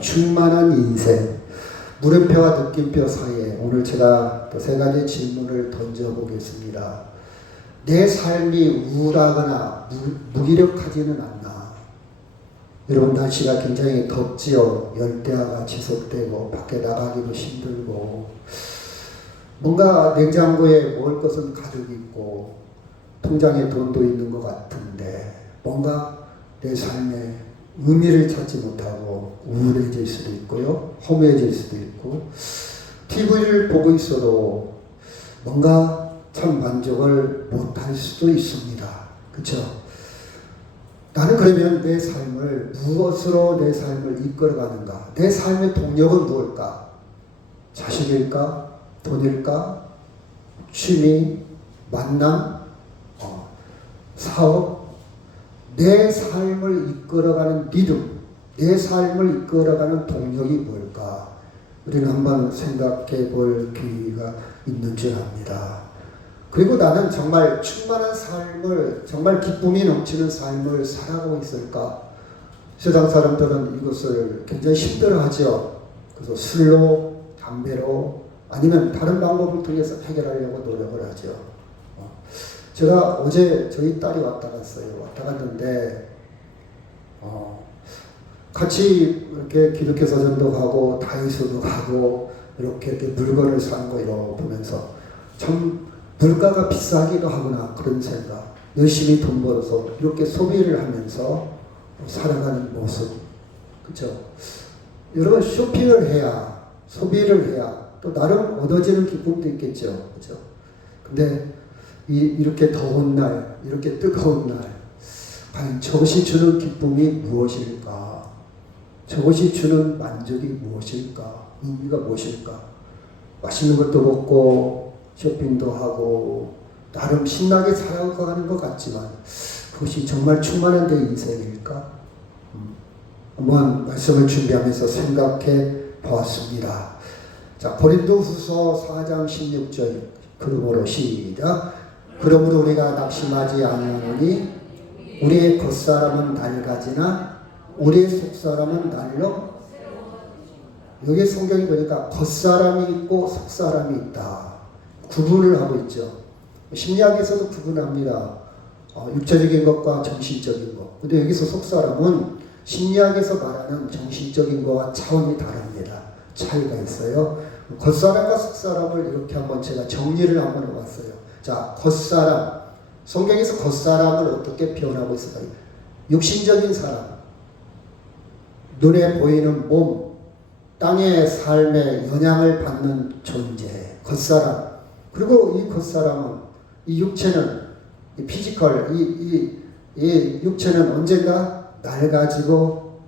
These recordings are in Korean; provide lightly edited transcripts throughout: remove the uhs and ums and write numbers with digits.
충만한 인생. 물음표와 느낌표 사이에 오늘 제가 또 세 가지 질문을 던져보겠습니다. 내 삶이 우울하거나 무기력하지는 않나? 여러분, 날씨가 굉장히 덥지요. 열대야가 지속되고 밖에 나가기도 힘들고, 뭔가 냉장고에 먹을 것은 가득 있고 통장에 돈도 있는 것 같은데 뭔가 내 삶에 의미를 찾지 못하고 우울해질 수도 있고요, 허무해질 수도 있고, TV를 보고 있어도 뭔가 참 만족을 못할 수도 있습니다. 그렇죠? 나는 그러면 내 삶을 무엇으로 내 삶을 이끌어가는가? 내 삶의 동력은 무엇일까? 자식일까? 돈일까? 취미? 만남? 사업? 내 삶을 이끌어가는 믿음, 내 삶을 이끌어가는 동력이 뭘까? 우리는 한번 생각해 볼 기회가 있는 줄 압니다. 그리고 나는 정말 충만한 삶을, 정말 기쁨이 넘치는 삶을 살아가고 있을까? 세상 사람들은 이것을 굉장히 힘들어하죠. 그래서 술로, 담배로, 아니면 다른 방법을 통해서 해결하려고 노력을 하죠. 제가 어제 저희 딸이 왔다 갔어요. 왔다 갔는데 같이 이렇게 기독교 서점도 가고 다이소도 가고 이렇게 물건을 사는 거 이러고 보면서 참 물가가 비싸기도 하구나 그런 생각. 열심히 돈 벌어서 이렇게 소비를 하면서 살아가는 모습. 그렇죠? 여러분, 쇼핑을 해야, 소비를 해야 또 나름 얻어지는 기쁨도 있겠죠. 그렇죠? 근데 이렇게 더운 날, 이렇게 뜨거운 날, 과연 저것이 주는 기쁨이 무엇일까? 저것이 주는 만족이 무엇일까? 의미가 무엇일까? 맛있는 것도 먹고 쇼핑도 하고 나름 신나게 살아가는 것 같지만 그것이 정말 충만한 내 인생일까? 한번 말씀을 준비하면서 생각해 보았습니다. 자, 고린도후서 4장 16절 그러므로 시작. 그러므로 우리가 낙심하지 아니하노니 우리의 겉사람은 낡아지나 우리의 속사람은 날로. 여기 성경이 보니까 겉사람이 있고 속사람이 있다. 구분을 하고 있죠. 심리학에서도 구분합니다. 육체적인 것과 정신적인 것. 근데 여기서 속사람은 심리학에서 말하는 정신적인 것과 차원이 다릅니다. 차이가 있어요. 겉사람과 속사람을 이렇게 한번 제가 정리를 한번 해봤어요. 자, 겉사람. 성경에서 겉사람을 어떻게 표현하고 있을까요? 육신적인 사람. 눈에 보이는 몸. 땅의 삶에 영향을 받는 존재. 겉사람. 그리고 이 겉사람은, 이 육체는, 이 피지컬, 이 육체는 언젠가 낡아지고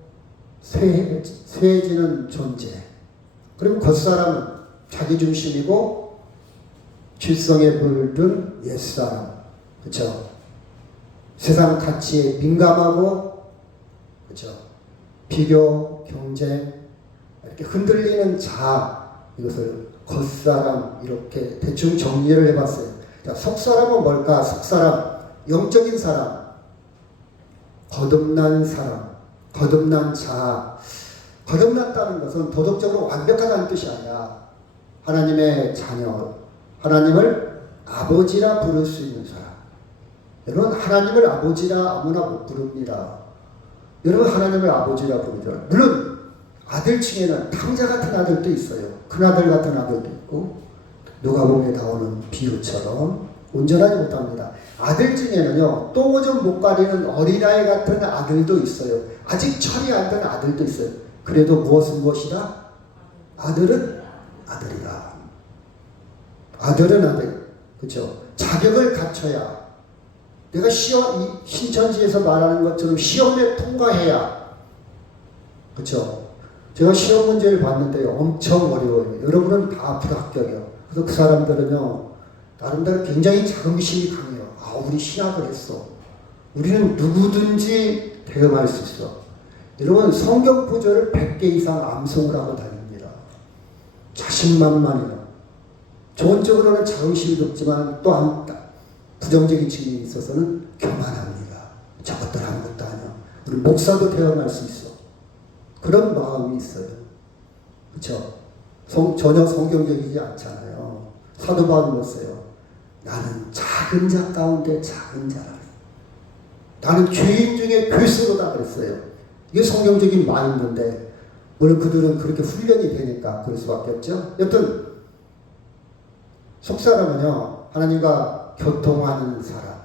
쇠해지는 존재. 그리고 겉사람은 자기중심이고 질성에 물든 옛사람. 그렇죠? 세상 가치에 민감하고, 그렇죠? 비교, 경쟁, 이렇게 흔들리는 자아, 이것을 겉사람 이렇게 대충 정리를 해봤어요. 자, 속사람은 뭘까? 속사람, 영적인 사람, 거듭난 사람, 거듭난 자아. 거듭났다는 것은 도덕적으로 완벽하다는 뜻이 아니라 하나님의 자녀, 하나님을 아버지라 부를 수 있는 사람. 여러분, 하나님을 아버지라 아무나 못 부릅니다. 여러분, 하나님을 아버지라 부르죠. 물론 아들 중에는 탕자 같은 아들도 있어요. 큰아들 같은 아들도 있고, 누가복음에 나오는 비유처럼 온전하지 못합니다. 아들 중에는요, 똥 오줌 못 가리는 어린아이 같은 아들도 있어요. 아직 철이 안 든 아들도 있어요. 그래도 무엇은 무엇이다? 아들은 아들이다. 아들은 아들. 그렇죠? 자격을 갖춰야, 내가 시험, 신천지에서 말하는 것처럼 시험에 통과해야. 그렇죠? 제가 시험 문제를 봤는데 엄청 어려워요. 여러분은 다 불합격이요. 그래서 그 사람들은요, 나름대로 굉장히 자긍심이 강해요. 아, 우리 신학을 했어. 우리는 누구든지 대응할 수 있어. 여러분, 성경 구절을 100개 이상 암송을 하고 다닙니다. 자신만만해요. 좋은 쪽으로는 자긍심이 높지만 또한 부정적인 측면이 있어서는 교만합니다. 저것들 아무것도 아니야. 우리 목사도 대응할 수 있어. 그런 마음이 있어요. 그렇죠? 전혀 성경적이지 않잖아요. 사도 바울이 뭐였어요? 나는 작은 자 가운데 작은 자라. 나는 죄인 중에 괴수로다 그랬어요. 이게 성경적인 마인드인데 물론 그들은 그렇게 훈련이 되니까 그럴 수밖에 없죠. 여튼 속사람은요, 하나님과 교통하는 사람.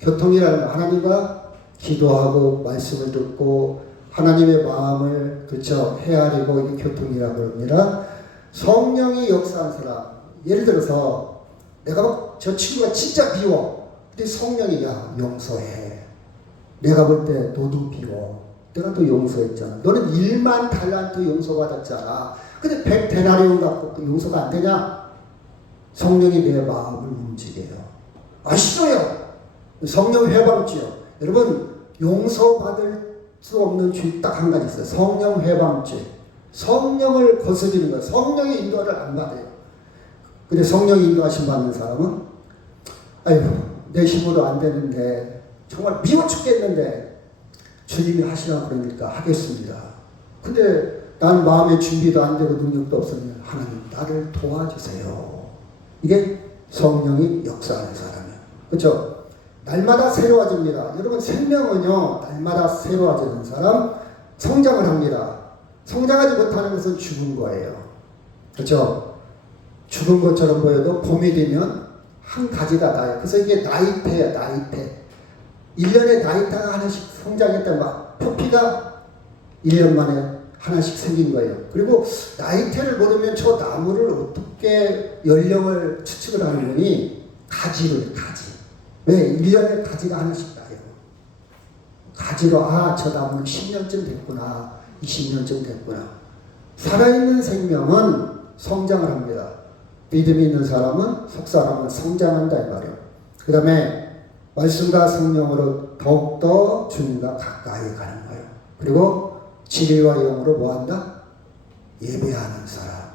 교통이라는 건 하나님과 기도하고 말씀을 듣고 하나님의 마음을 그렇죠 헤아리고 이게 교통이라고 합니다. 성령이 역사한 사람. 예를 들어서 내가 막 저 친구가 진짜 미워. 근데 성령이 야 용서해. 내가 볼 때 너도 미워. 내가 또 용서했잖아. 너는 1만 달란트 용서받았잖아. 근데 100데나리온 갖고 그 용서가 안 되냐? 성령이 내 마음을 움직여요. 아시죠요? 성령 회방죄요. 여러분 용서받을 수 없는 죄 딱 한 가지 있어요. 성령 회방죄. 성령을 거스르는 거예요. 성령의 인도를 안 받아요. 근데 성령이 인도하심 받는 사람은 아유 내 힘으로 안 되는데 정말 미워 죽겠는데 주님이 하시라 그러니까 하겠습니다. 근데 난 마음의 준비도 안 되고 능력도 없으면 하나님 나를 도와주세요. 이게 성령이 역사하는 사람이에요. 그렇죠? 날마다 새로워집니다. 여러분 생명은요 날마다 새로워지는 사람 성장을 합니다. 성장하지 못하는 것은 죽은 거예요. 그렇죠? 죽은 것처럼 보여도 봄이 되면 한 가지가 나요. 그래서 이게 나이테예요. 나이테. 1년에 나이테가 하나씩 성장했다 막 표피가 1년 만에 하나씩 생긴 거예요. 그리고 나이테를 모르면 저 나무를 어떻게 연령을 추측을 하느니 가지를 가지. 왜? 1년에 가지가 하나씩 나요. 가지로 저 나무는 10년쯤 됐구나. 20년쯤 됐구나. 살아있는 생명은 성장을 합니다. 믿음이 있는 사람은 속사람은 성장한다 이 말이에요. 그 다음에 말씀과 성령으로 더욱더 주님과 가까이 가는 거예요. 그리고 진리와 영으로 뭐한다? 예배하는 사람.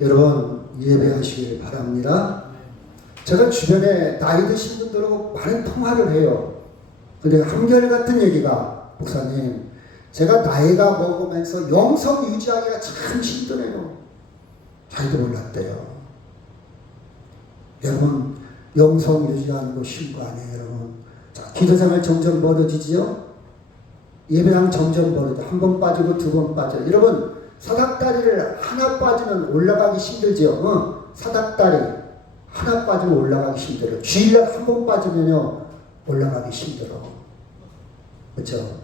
여러분 예배하시길 바랍니다. 제가 주변에 나이 드신 분들하고 많은 통화를 해요. 근데 한결같은 얘기가 목사님 제가 나이가 먹으면서 영성 유지하기가 참 힘드네요. 자기도 몰랐대요. 여러분 영성 유지하는 거 쉬운 거 아니에요. 여러분 자, 기도생활 점점 멀어지지요. 예배랑 점점 멀어져. 한 번 빠지고 두 번 빠져. 여러분 사닥다리를 하나 빠지면 올라가기 힘들죠. 사닥다리 하나 빠지면 올라가기 힘들어요. 주일날 한 번 빠지면요 올라가기 힘들어. 그렇죠?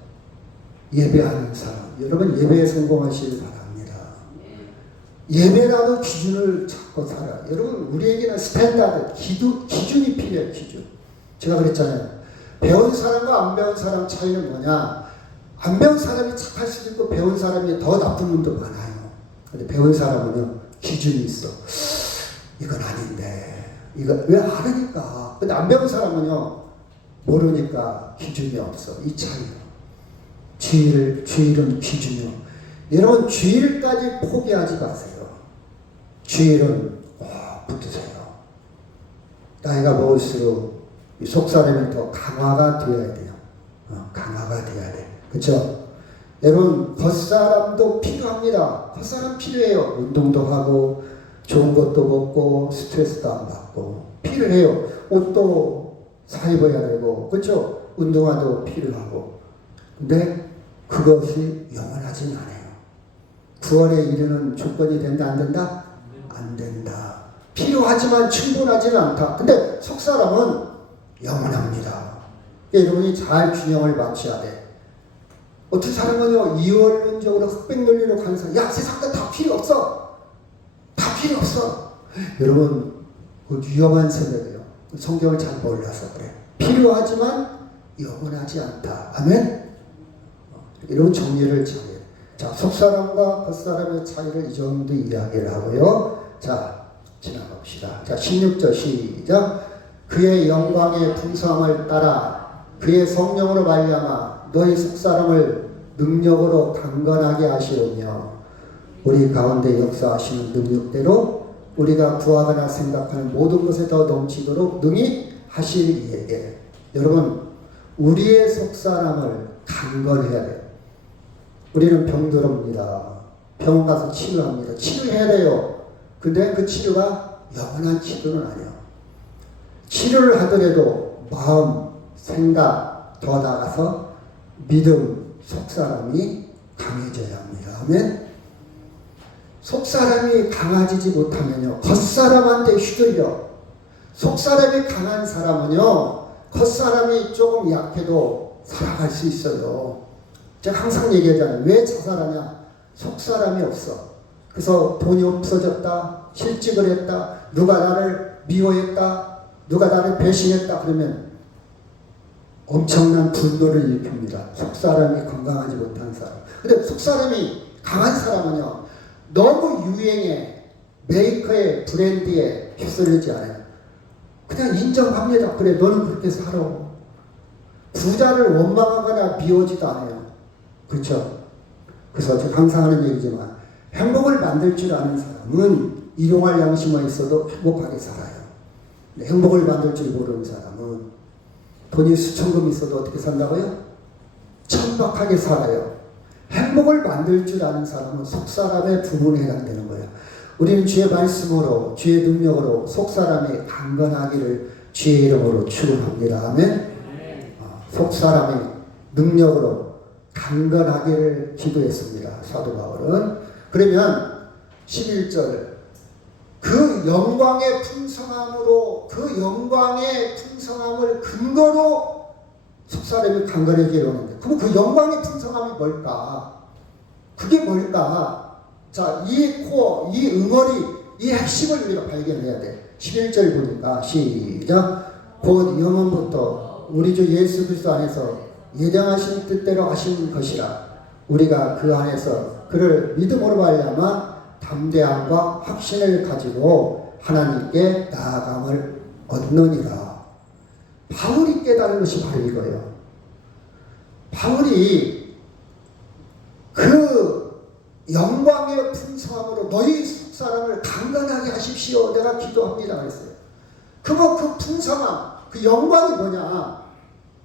예배하는 사람. 여러분 예배에 성공하시길 바랍니다. 예배라도 기준을 잡고 살아요. 여러분 우리에게는 스탠다드, 기준이 필요해요. 기준. 제가 그랬잖아요. 배운 사람과 안 배운 사람 차이는 뭐냐. 안 배운 사람이 착할 수도 있고 배운 사람이 더 나쁜 분도 많아요. 근데 배운 사람은요 기준이 있어. 이건 아닌데 이거 왜 알으니까. 근데 안 배운 사람은요 모르니까 기준이 없어. 이 차이요. 주일은 기준이요. 여러분 주일까지 포기하지 마세요. 주일은 붙으세요. 나이가 먹을수록 속사람이 더 강화가 되어야 돼요. 강화가 되어야 돼. 그렇죠? 여러분 겉사람도 필요합니다. 겉사람 필요해요. 운동도 하고 좋은 것도 먹고 스트레스도 안 받고 필요해요. 옷도 사 입어야 되고 그렇죠? 운동화도 필요하고. 근데 그것이 영원하진 않아요. 구원에 이르는 조건이 된다 안 된다? 안 된다. 필요하지만 충분하지는 않다. 근데 속사람은 영원합니다. 여러분이 잘 균형을 맞춰야 돼. 어떤 사람은요 이원론적으로 흑백 논리로 가는 사람 야 세상 다 필요 없어. 다 필요 없어. 여러분 그 위험한 생각이에요. 성경을 잘 몰라서 그래. 필요하지만 영원하지 않다. 아멘? 이런 정리를 정해요. 자, 속사람과 겉사람의 차이를 이 정도 이야기를 하고요. 자, 지나갑시다. 자, 16절 시작. 그의 영광의 풍성함을 따라 그의 성령으로 말미암아 너희 속사람을 능력으로 강건하게 하시오며 우리 가운데 역사하시는 능력대로 우리가 구하거나 생각하는 모든 것에 더 넘치도록 능히 하실 이에게. 여러분 우리의 속사람을 강건해야 돼요. 우리는 병들어옵니다. 병원 가서 치료합니다. 치료해야 돼요. 근데 그 치료가 영원한 치료는 아니에요. 치료를 하더라도 마음, 생각, 더 나아가서 믿음, 속사람이 강해져야 합니다. 아멘. 속사람이 강해지지 못하면요, 겉사람한테 휘둘려. 속사람이 강한 사람은요, 겉사람이 조금 약해도 살아갈 수 있어요. 제가 항상 얘기하잖아요. 왜 자살하냐? 속사람이 없어. 그래서 돈이 없어졌다, 실직을 했다, 누가 나를 미워했다, 누가 나를 배신했다 그러면 엄청난 분노를 일으킵니다. 속사람이 건강하지 못한 사람. 근데 속사람이 강한 사람은요, 너무 유행에, 메이커에, 브랜드에 휩쓸리지 않아요. 그냥 인정합니다. 그래, 너는 그렇게 살아. 부자를 원망하거나 미워지도 않아요. 그렇죠? 그래서 제가 항상 하는 얘기지만, 행복을 만들 줄 아는 사람은 일용할 양심만 있어도 행복하게 살아요. 행복을 만들 줄 모르는 사람은 돈이 수천금 있어도 어떻게 산다고요? 천박하게 살아요. 행복을 만들 줄 아는 사람은 속사람의 부분에 해당되는 거예요. 우리는 주의 말씀으로, 주의 능력으로 속사람이 강건하기를 주의 이름으로 축원합니다. 아멘. 속사람이 능력으로 강건하기를 기도했습니다. 사도 바울은. 그러면 11절, 그 영광의 풍성함으로, 그 영광의 풍성함을 근거로 속사람이 강건해지게 오는데, 그럼 그 영광의 풍성함이 뭘까? 그게 뭘까? 자, 이 코어, 이 응어리, 이 핵심을 우리가 발견해야 돼. 11절 보니까 시작. 곧 영원부터 우리 주 예수 그리스도 안에서 예정하신 뜻대로 하신 것이라. 우리가 그 안에서 그를 믿음으로 말미암아 담대함과 확신을 가지고 하나님께 나아감을 얻느니라. 바울이 깨달은 것이 바로 이거예요. 바울이 그 영광의 풍성함으로 너희 속사람을 강건하게 하십시오. 내가 기도합니다. 그랬어요. 그럼 그 풍성함, 그 영광이 뭐냐?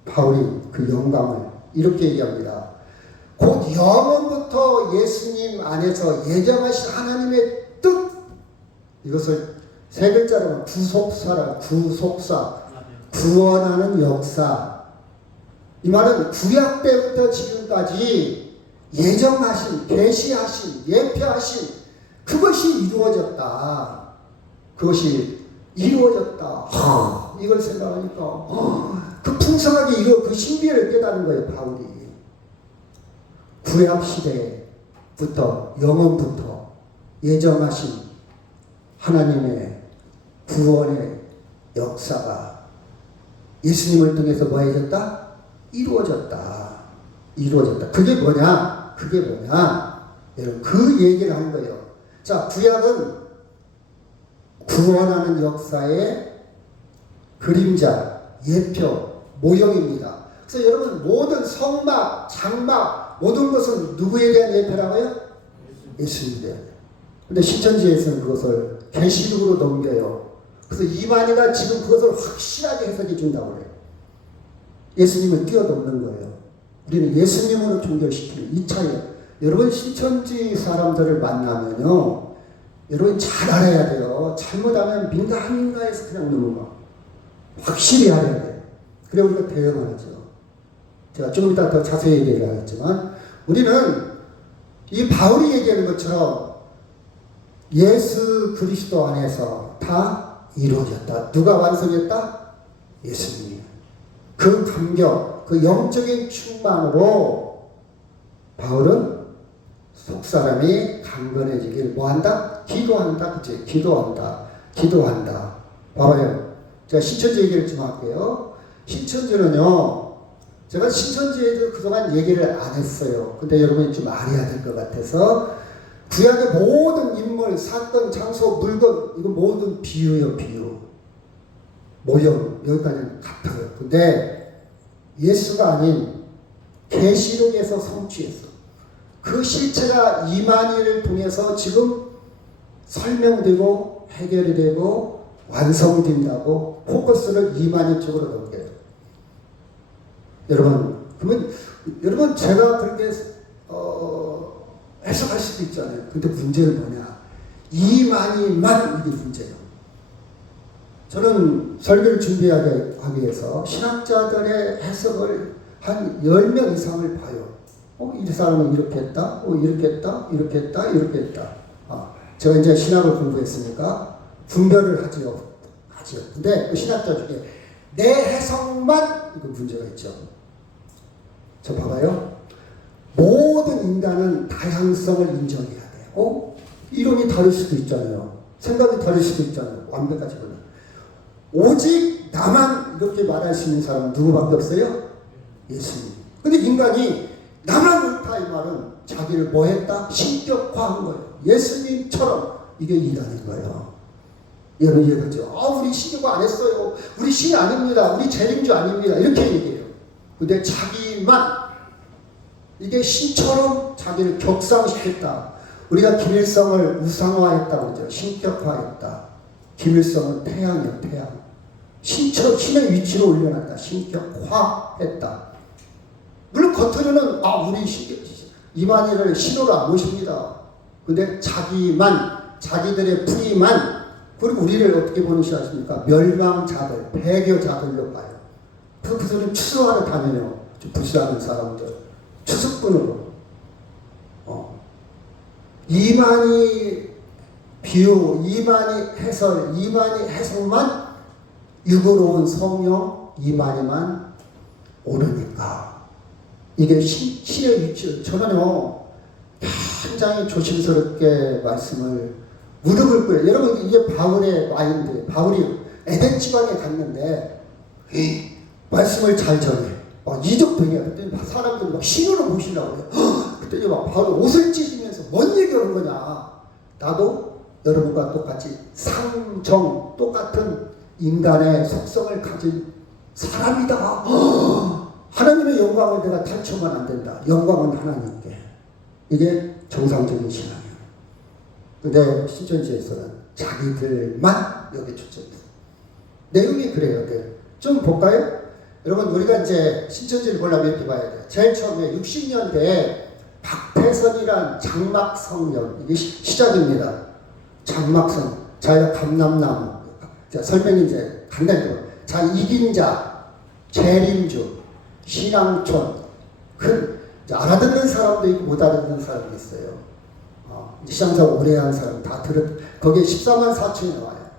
바울이 그 영광을 이렇게 얘기합니다. 곧 영원부터 예수님 안에서 예정하신 하나님의 뜻, 이것을 세 글자로 구속사라, 구속사, 구원하는 역사. 이 말은 구약 때부터 지금까지 예정하신, 계시하신, 예표하신 그것이 이루어졌다. 그것이 이루어졌다. 이걸 생각하니까 그 풍성하게 그 신비를 깨달은 거예요, 바울이. 구약 시대부터 영원부터 예정하신 하나님의 구원의 역사가 예수님을 통해서 뭐 해졌다? 이루어졌다. 이루어졌다. 그게 뭐냐? 그게 뭐냐? 여러분, 그 얘기를 한 거예요. 자, 구약은 구원하는 역사의 그림자, 예표, 모형입니다. 그래서 여러분, 모든 성막, 장막, 모든 것은 누구에 대한 예표라고요? 예수님에 대한. 근데 신천지에서는 그것을 계시록으로 넘겨요. 그래서 이만희가 지금 그것을 확실하게 해석해 준다고 그래요. 예수님을 뛰어넘는 거예요. 우리는 예수님으로 종결시키는 이 차이예요. 여러분, 신천지 사람들을 만나면요, 여러분 잘 알아야 돼요. 잘못하면 민가민가해서 그냥 넘어가. 확실히 알아야 돼요. 그래 우리가 대응하죠. 제가 조금 이따 더 자세히 얘기를 하겠지만, 우리는 이 바울이 얘기하는 것처럼 예수 그리스도 안에서 다 이루어졌다. 누가 완성했다? 예수님이. 그 감격, 그 영적인 충만으로 바울은 속사람이 강건해지길 뭐한다? 기도한다. 그치? 기도한다. 기도한다. 봐봐요. 제가 신천지 얘기를 좀 할게요. 신천지는요, 제가 신천지에 대해서 그동안 얘기를 안 했어요. 근데 여러분이 좀 알아야 될 것 같아서, 구약의 모든 인물, 사건, 장소, 물건, 이거 모든 비유예요, 비유. 모형, 여기까지는 같아요. 근데 예수가 아닌 계시록에서 성취했어. 그 실체가 이만희를 통해서 지금 설명되고 해결이 되고 완성된다고 포커스를 이만희 쪽으로 넘겨요. 여러분, 그러면 여러분 제가 그렇게 해석할 수도 있잖아요. 근데 문제는 뭐냐? 이만희만 이게 문제예요. 저는 설교를 준비하기 위해서 신학자들의 해석을 한 10명 이상을 봐요. 이 사람은 이렇게 했다, 이렇게 했다, 이렇게 했다, 이렇게 했다. 제가 이제 신학을 공부했으니까 분별을 하지요. 근데 그 신학자 중에 내 해석만 이거 문제가 있죠. 저 봐봐요. 모든 인간은 다양성을 인정해야 돼요. 이론이 다를 수도 있잖아요. 생각이 다를 수도 있잖아요. 완벽하지거나. 오직 나만 이렇게 말할 수 있는 사람은 누구밖에 없어요? 예수님. 근데 인간이 나만 그렇다 이 말은 자기를 뭐 했다? 신격화한 거예요. 예수님처럼 이게 이단인 거예요. 여러분 이해가죠? 우리 신격화 안 했어요. 우리 신이 아닙니다. 우리 재림주 아닙니다. 이렇게 얘기해요. 근데 자기만 이게 신처럼 자기를 격상시켰다. 우리가 김일성을 우상화했다고 그러죠. 신격화했다. 김일성은 태양이에요. 태양. 신의 위치로 올려놨다. 신격화했다. 물론 겉으로는 우리 이만희를 신으로 안 모십니다. 근데 자기들의 부의만, 그리고 우리를 어떻게 보는지 아십니까? 멸망자들, 배교자들로 봐요. 그들은 추수하러 다녀요. 불쌍한 사람들. 추수꾼으로. 이만희 비유, 이만희 해설, 이만희 해석만 유고로운 성령, 이만희만 옳으니까. 이게 신의 위치. 저는요, 굉장히 조심스럽게 말씀을 무릎을 꿇어요. 여러분, 이게 바울의 마인드. 바울이 에덴 지방에 갔는데, 말씀을 잘 전해. 이적등이야. 그랬더니 사람들이 막 신으로 보시려고 해요. 그랬더니 막 바로 옷을 찢으면서 뭔 얘기하는 거냐. 나도 여러분과 똑같이 상정, 똑같은 인간의 속성을 가진 사람이다. 하나님의 영광을 내가 탈취하면 안 된다. 영광은 하나님께. 이게 정상적인 신앙이에요. 근데 신천지에서는 자기들만 여기 초점이 있어요. 내용이 그래요. 좀 볼까요? 여러분, 우리가 이제 신천지를 보려면 이렇게 봐야 돼요. 제일 처음에 60년대에 박태선이란 장막성령, 이게 시작입니다. 장막성, 자기가 감람나무. 자, 설명이 이제 간단히 요 자, 이긴자, 재림주, 신앙촌. 알아듣는 사람도 있고 못 알아듣는 사람도 있어요. 시장사 오래 한 사람 다 거기에 14만 4천이 나와요.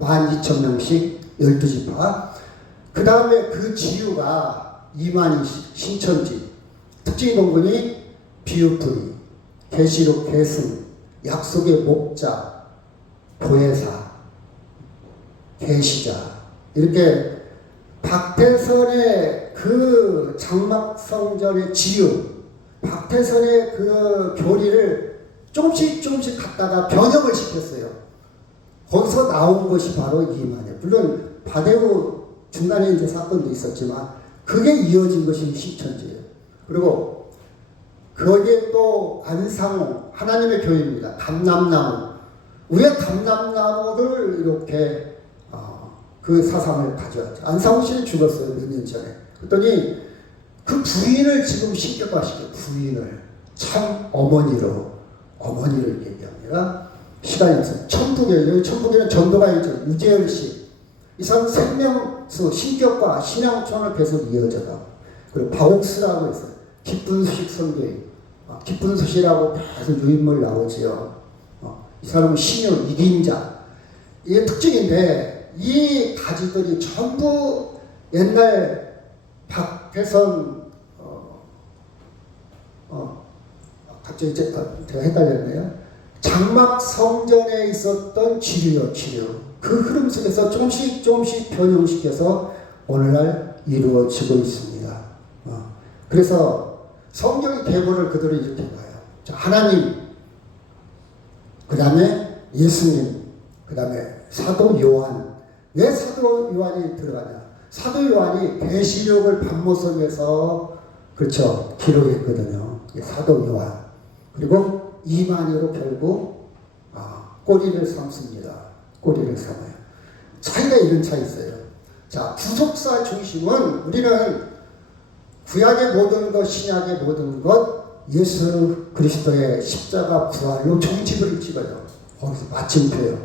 12,000명씩 12지파. 그 다음에 그 지유가 이만희 신천지. 특징 본문이 비유풀이, 계시록 계승, 약속의 목자, 보혜사, 계시자. 이렇게 박태선의 그 장막성전의 지유, 박태선의 그 교리를 조금씩 갖다가 변형을 시켰어요. 거기서 나온 것이 바로 이만희. 물론 바대우 중간에 이제 사건도 있었지만 그게 이어진 것이 신천지예요. 그리고 거기에 또 안상호, 하나님의 교회입니다. 감람나무. 왜 감람나무를 이렇게 그 사상을 가져왔죠. 안상호 씨는 죽었어요. 몇 년 전에. 그랬더니 그 부인을 지금 신격화시켜요. 부인을. 참 어머니를 얘기합니다. 시간이 없어요. 천북에, 천북에는 전도가 있죠. 유재열 씨. 이 사람 생명수, 신격과 신앙촌을 계속 이어져가. 그리고 바옥스라고 있어요. 기쁜 소식 선교인. 기쁜 소식이라고 계속 유인물 나오지요. 이 사람은 신유, 이긴자. 이게 특징인데, 이 가지들이 전부 옛날 박태선, 갑자기 제가 헷갈렸네요. 장막 성전에 있었던 치료. 그 흐름 속에서 조금씩 변형시켜서 오늘날 이루어지고 있습니다. 그래서 성경의 계보를 그들은 이렇게 봐요. 하나님, 그 다음에 예수님, 그 다음에 사도 요한. 왜 사도 요한이 들어가냐? 사도 요한이 계시록을 반모섬에서 그렇죠, 기록했거든요. 사도 요한. 그리고 이만희로 결국 꼬리를 삼습니다. 꼬리를 삼아요. 차이가 이런 차이 있어요. 자, 구속사 중심은 우리는 구약의 모든 것, 신약의 모든 것, 예수 그리스도의 십자가 부활로 종지부를 찍어요. 거기서 마침표예요.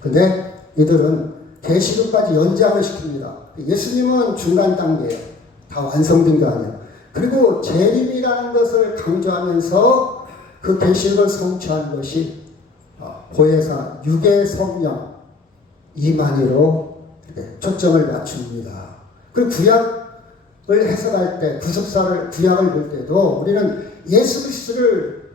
근데 이들은 계시록까지 연장을 시킵니다. 예수님은 중간 단계예요. 다 완성된 거 아니에요. 그리고 재림이라는 것을 강조하면서 그 계시록을 성취한 것이 보혜사 육의 성령 이만희로 초점을 맞춥니다. 그 구약을 해석할 때 구속사를 구약을 볼 때도 우리는 예수 그리스도를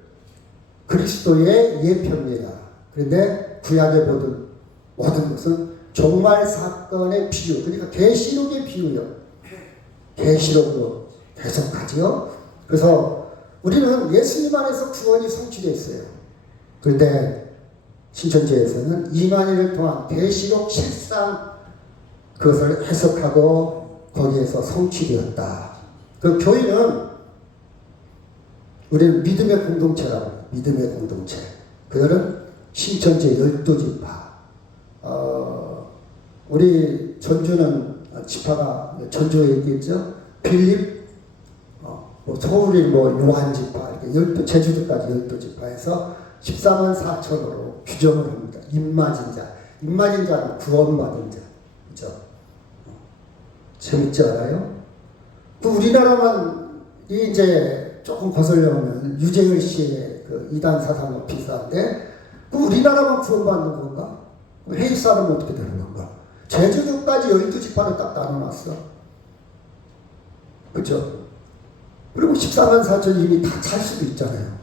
그리스도의 예표입니다. 그런데 구약에 모든 것은 종말 사건의 비유, 그러니까 계시록의 비유요. 계시록으로 해석하지요. 그래서 우리는 예수님 안에서 구원이 성취되어 있어요. 그런데 신천지에서는 이만희를 통한 계시록 실상 그것을 해석하고 거기에서 성취되었다. 그 교회는 우리는 믿음의 공동체라고 해요. 믿음의 공동체. 그들은 신천지 12지파. 우리 전주는 지파가 전주에 있겠죠. 빌립, 서울이 요한지파, 이렇게 제주도까지 12지파에서 14만 4천으로 규정을 합니다. 임마진 자. 임마진 자는 구원받은 자. 그죠? 재밌지 않아요? 그 우리나라만 이제 조금 거슬려오면 유재열 씨의 그 이단 사상과 비슷한데 그 우리나라만 구원받는 건가? 해외 사람은 어떻게 되는 건가? 제주도까지 12지파를 딱 나눠놨어. 그죠? 그리고 14만 4천 이미 다 찰 수도 있잖아요.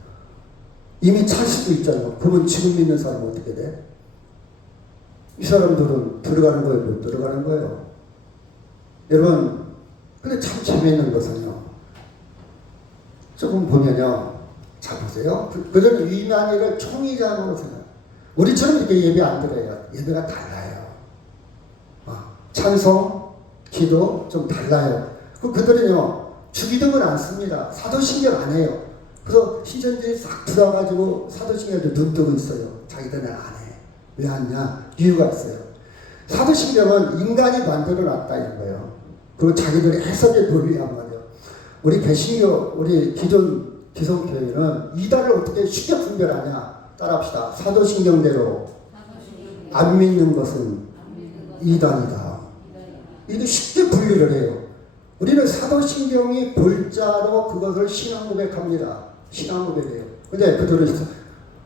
이미 찰 수도 있잖아요. 그러면 지금 믿는 사람은 어떻게 돼? 이 사람들은 들어가는 거예요? 못 들어가는 거예요? 여러분, 근데 참 재미있는 것은요. 조금 보면요. 자, 보세요. 그들은 이만희를 총회장으로 생각해요. 우리처럼 이렇게 예배 안 드려요. 예배가 달라요. 찬송, 기도 좀 달라요. 그들은요. 주기도문 안 씁니다. 사도신경 안 해요. 그래서 신천지에 싹 들어가가지고 사도신경도 눈 뜨고 있어요. 자기들은 안 해. 왜 안 냐? 이유가 있어요. 사도신경은 인간이 만들어 놨다 이런 거예요. 그리고 자기들의 해석에 논리한 말이에요. 우리 개신교, 우리 기성교회는 이단을 어떻게 쉽게 분별하냐? 따라합시다. 사도신경대로 안 믿는 것은 이단이다. 이게 쉽게 분리를 해요. 우리는 사도신경이 골자로 그것을 신앙 고백합니다. 신앙 고백이에요. 근데 그들은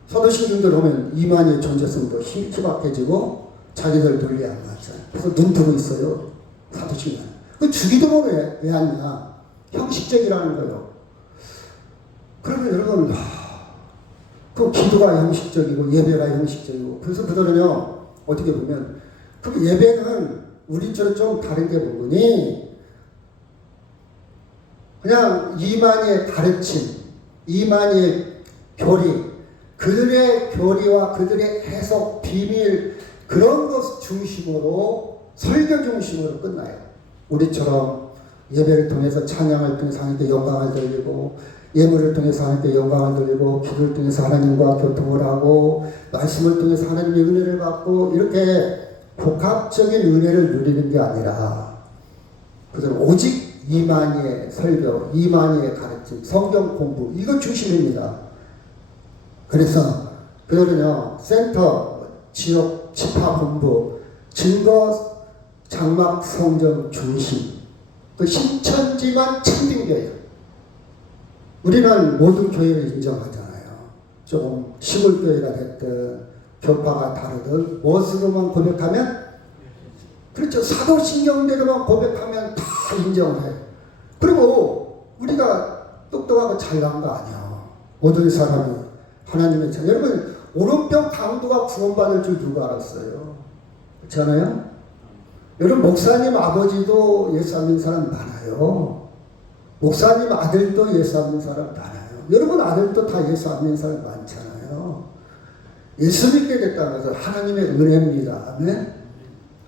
사도신경대로 하면 이만희의 존재성도 희박해지고 자기들 논리 안 맞잖아요. 그래서 눈 뜨고 있어요. 사도신경. 그 주기도문 왜 하냐? 형식적이라는 거예요. 그러면 여러분, 그 기도가 형식적이고 예배가 형식적이고 그래서 그들은요 어떻게 보면 그 예배는 우리처럼 좀 다른 게 부분이 그냥 이만희의 가르침, 이만희의 교리, 그들의 교리와 그들의 해석, 비밀 그런 것 중심으로 설교 중심으로 끝나요. 우리처럼 예배를 통해서 찬양을 통해서 하나님께 영광을 돌리고 예물을 통해서 하나님께 영광을 돌리고 기도를 통해서 하나님과 교통을 하고 말씀을 통해서 하나님의 은혜를 받고 이렇게 복합적인 은혜를 누리는 게 아니라 그들은 오직 이만희의 설교, 이만희의 가르침, 성경 공부 이거 중심입니다. 그래서 그들은요 센터, 지역, 지파 본부, 증거, 장막, 성전 중심 그 신천지만 참된 교회예요. 우리는 모든 교회를 인정하잖아요. 조금 시골 교회가 됐든 교파가 다르든 무엇으로만 고백하면 그렇죠. 사도신경대로만 고백하면 다 인정을 해요. 그리고 우리가 똑똑하고 잘난 거 아니야. 모든 사람이 하나님의 자녀. 여러분 오른편 강도가 구원받을 줄 누가 알았어요? 그렇지 않아요? 여러분 목사님 아버지도 예수 안 믿는 사람 많아요. 목사님 아들도 예수 안 믿는 사람 많아요. 여러분 아들도 다 예수 안 믿는 사람 많잖아요. 예수 믿게 됐다는 것은 하나님의 은혜입니다. 아멘.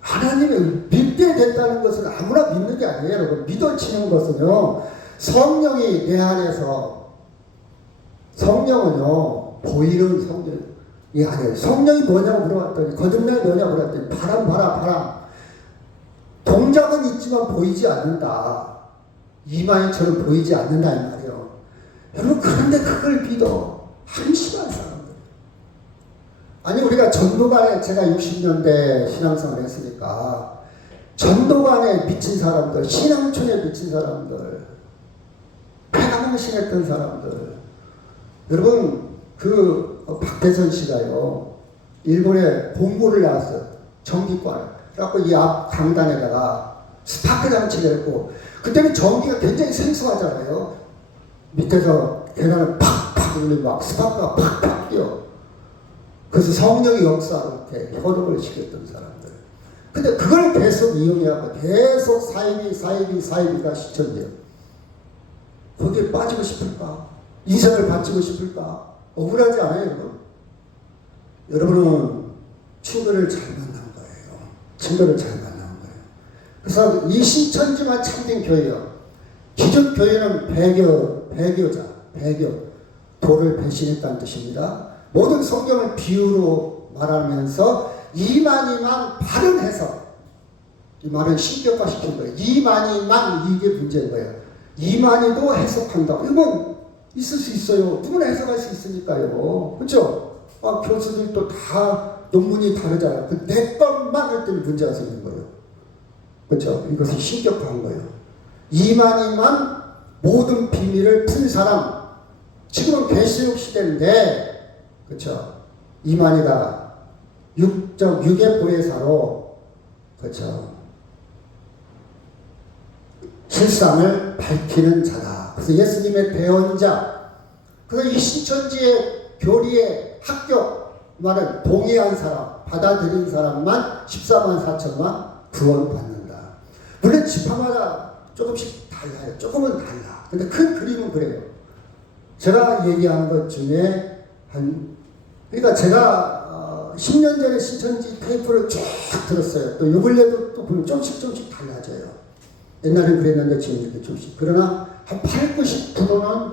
하나님의 믿게 됐다는 것은 아무나 믿는 게 아니에요. 여러분 믿어지는 것은요 성령이 내 안에서 성령은요 보이는 성령이 아니에요. 성령이 뭐냐고 물어봤더니 거듭남이 뭐냐고 물어봤더니 바람 봐라 바람. 동작은 있지만 보이지 않는다. 이만희처럼 보이지 않는다 이 말이에요. 여러분, 그런데 그걸 믿어. 한심한 사람들. 아니, 우리가 전도관에, 제가 60년대 신앙생활 했으니까 전도관에 미친 사람들, 신앙촌에 미친 사람들, 패강신했던 사람들. 여러분, 박대선 씨가요, 일본에 공부를 나왔어요. 전기과를. 그래갖고 이 앞 강단에다가 스파크 장치를 했고, 그때는 전기가 굉장히 생소하잖아요. 밑에서 계단을 팍팍 울리고 막 스파크가 팍팍 뛰어. 그래서 성령의 역사로 이렇게 현혹을 시켰던 사람들. 근데 그걸 계속 이용해갖고 계속 사이비가 시청돼요. 거기에 빠지고 싶을까? 인생을 바치고 싶을까? 억울하지 않아요, 여러분? 여러분은 친구를 잘 만난 거예요. 친구를 잘 만난 거예요. 그래서 이 신천지만 참된 교회요. 기존 교회는 배교, 도를 배신했다는 뜻입니다. 모든 성경을 비유로 말하면서 이만희만 바른 해석, 이 말은 신격화시킨 거예요. 이만희만, 이게 문제인 거예요. 이만희도 해석한다. 이건 있을 수 있어요. 누구나 해석할 수 있으니까요. 그렇죠? 교수들도 다 논문이 다르잖아요. 내 것만 할 때는 문제가 생긴 거예요. 그렇죠? 이것은 신격화한 거예요. 이만희만 모든 비밀을 푼 사람. 지금은 계시록 시대인데, 그렇죠? 이만희가 육의 보혜사로, 그렇죠? 실상을 밝히는 자다. 그래서 예수님의 대언자. 그래서 이 신천지의 교리의 합격 말은 동의한 사람, 받아들인 사람만 14만 4천만 구원받는다. 물론 지파마다 조금씩 달라요. 조금은 달라. 근데 큰 그림은 그래요. 제가 얘기한 것 중에 그러니까 제가 10년 전에 신천지 테이프를 쭉 들었어요. 또 요 근래도 또 보면 조금씩 달라져요. 옛날엔 그랬는데 지금 이렇게 조금씩. 그러나 한 80~90%는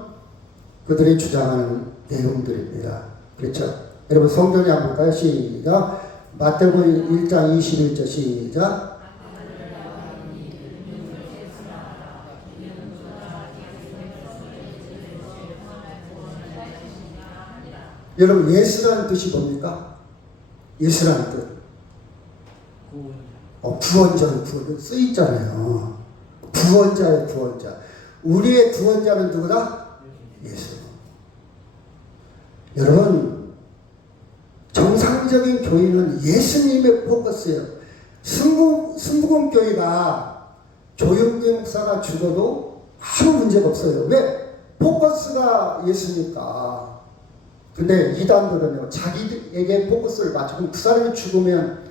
그들이 주장하는 내용들입니다. 그렇죠? 여러분 성경에 한번 볼까요? 시작. 마태복음 1장 21절 시작. 여러분 예수라는 뜻이 뭡니까? 예수라는 뜻. 구원자의 구원 쓰있잖아요. 구원자의 구원자. 우리의 구원자는 누구다? 예수. 여러분 정상적인 교회는 예수님의 포커스예요. 승부금 교회가 조영기 목사가 죽어도 아무 문제가 없어요. 왜? 포커스가 예수니까. 근데 이단들은요, 자기에게 포커스를 맞추고 그 사람이 죽으면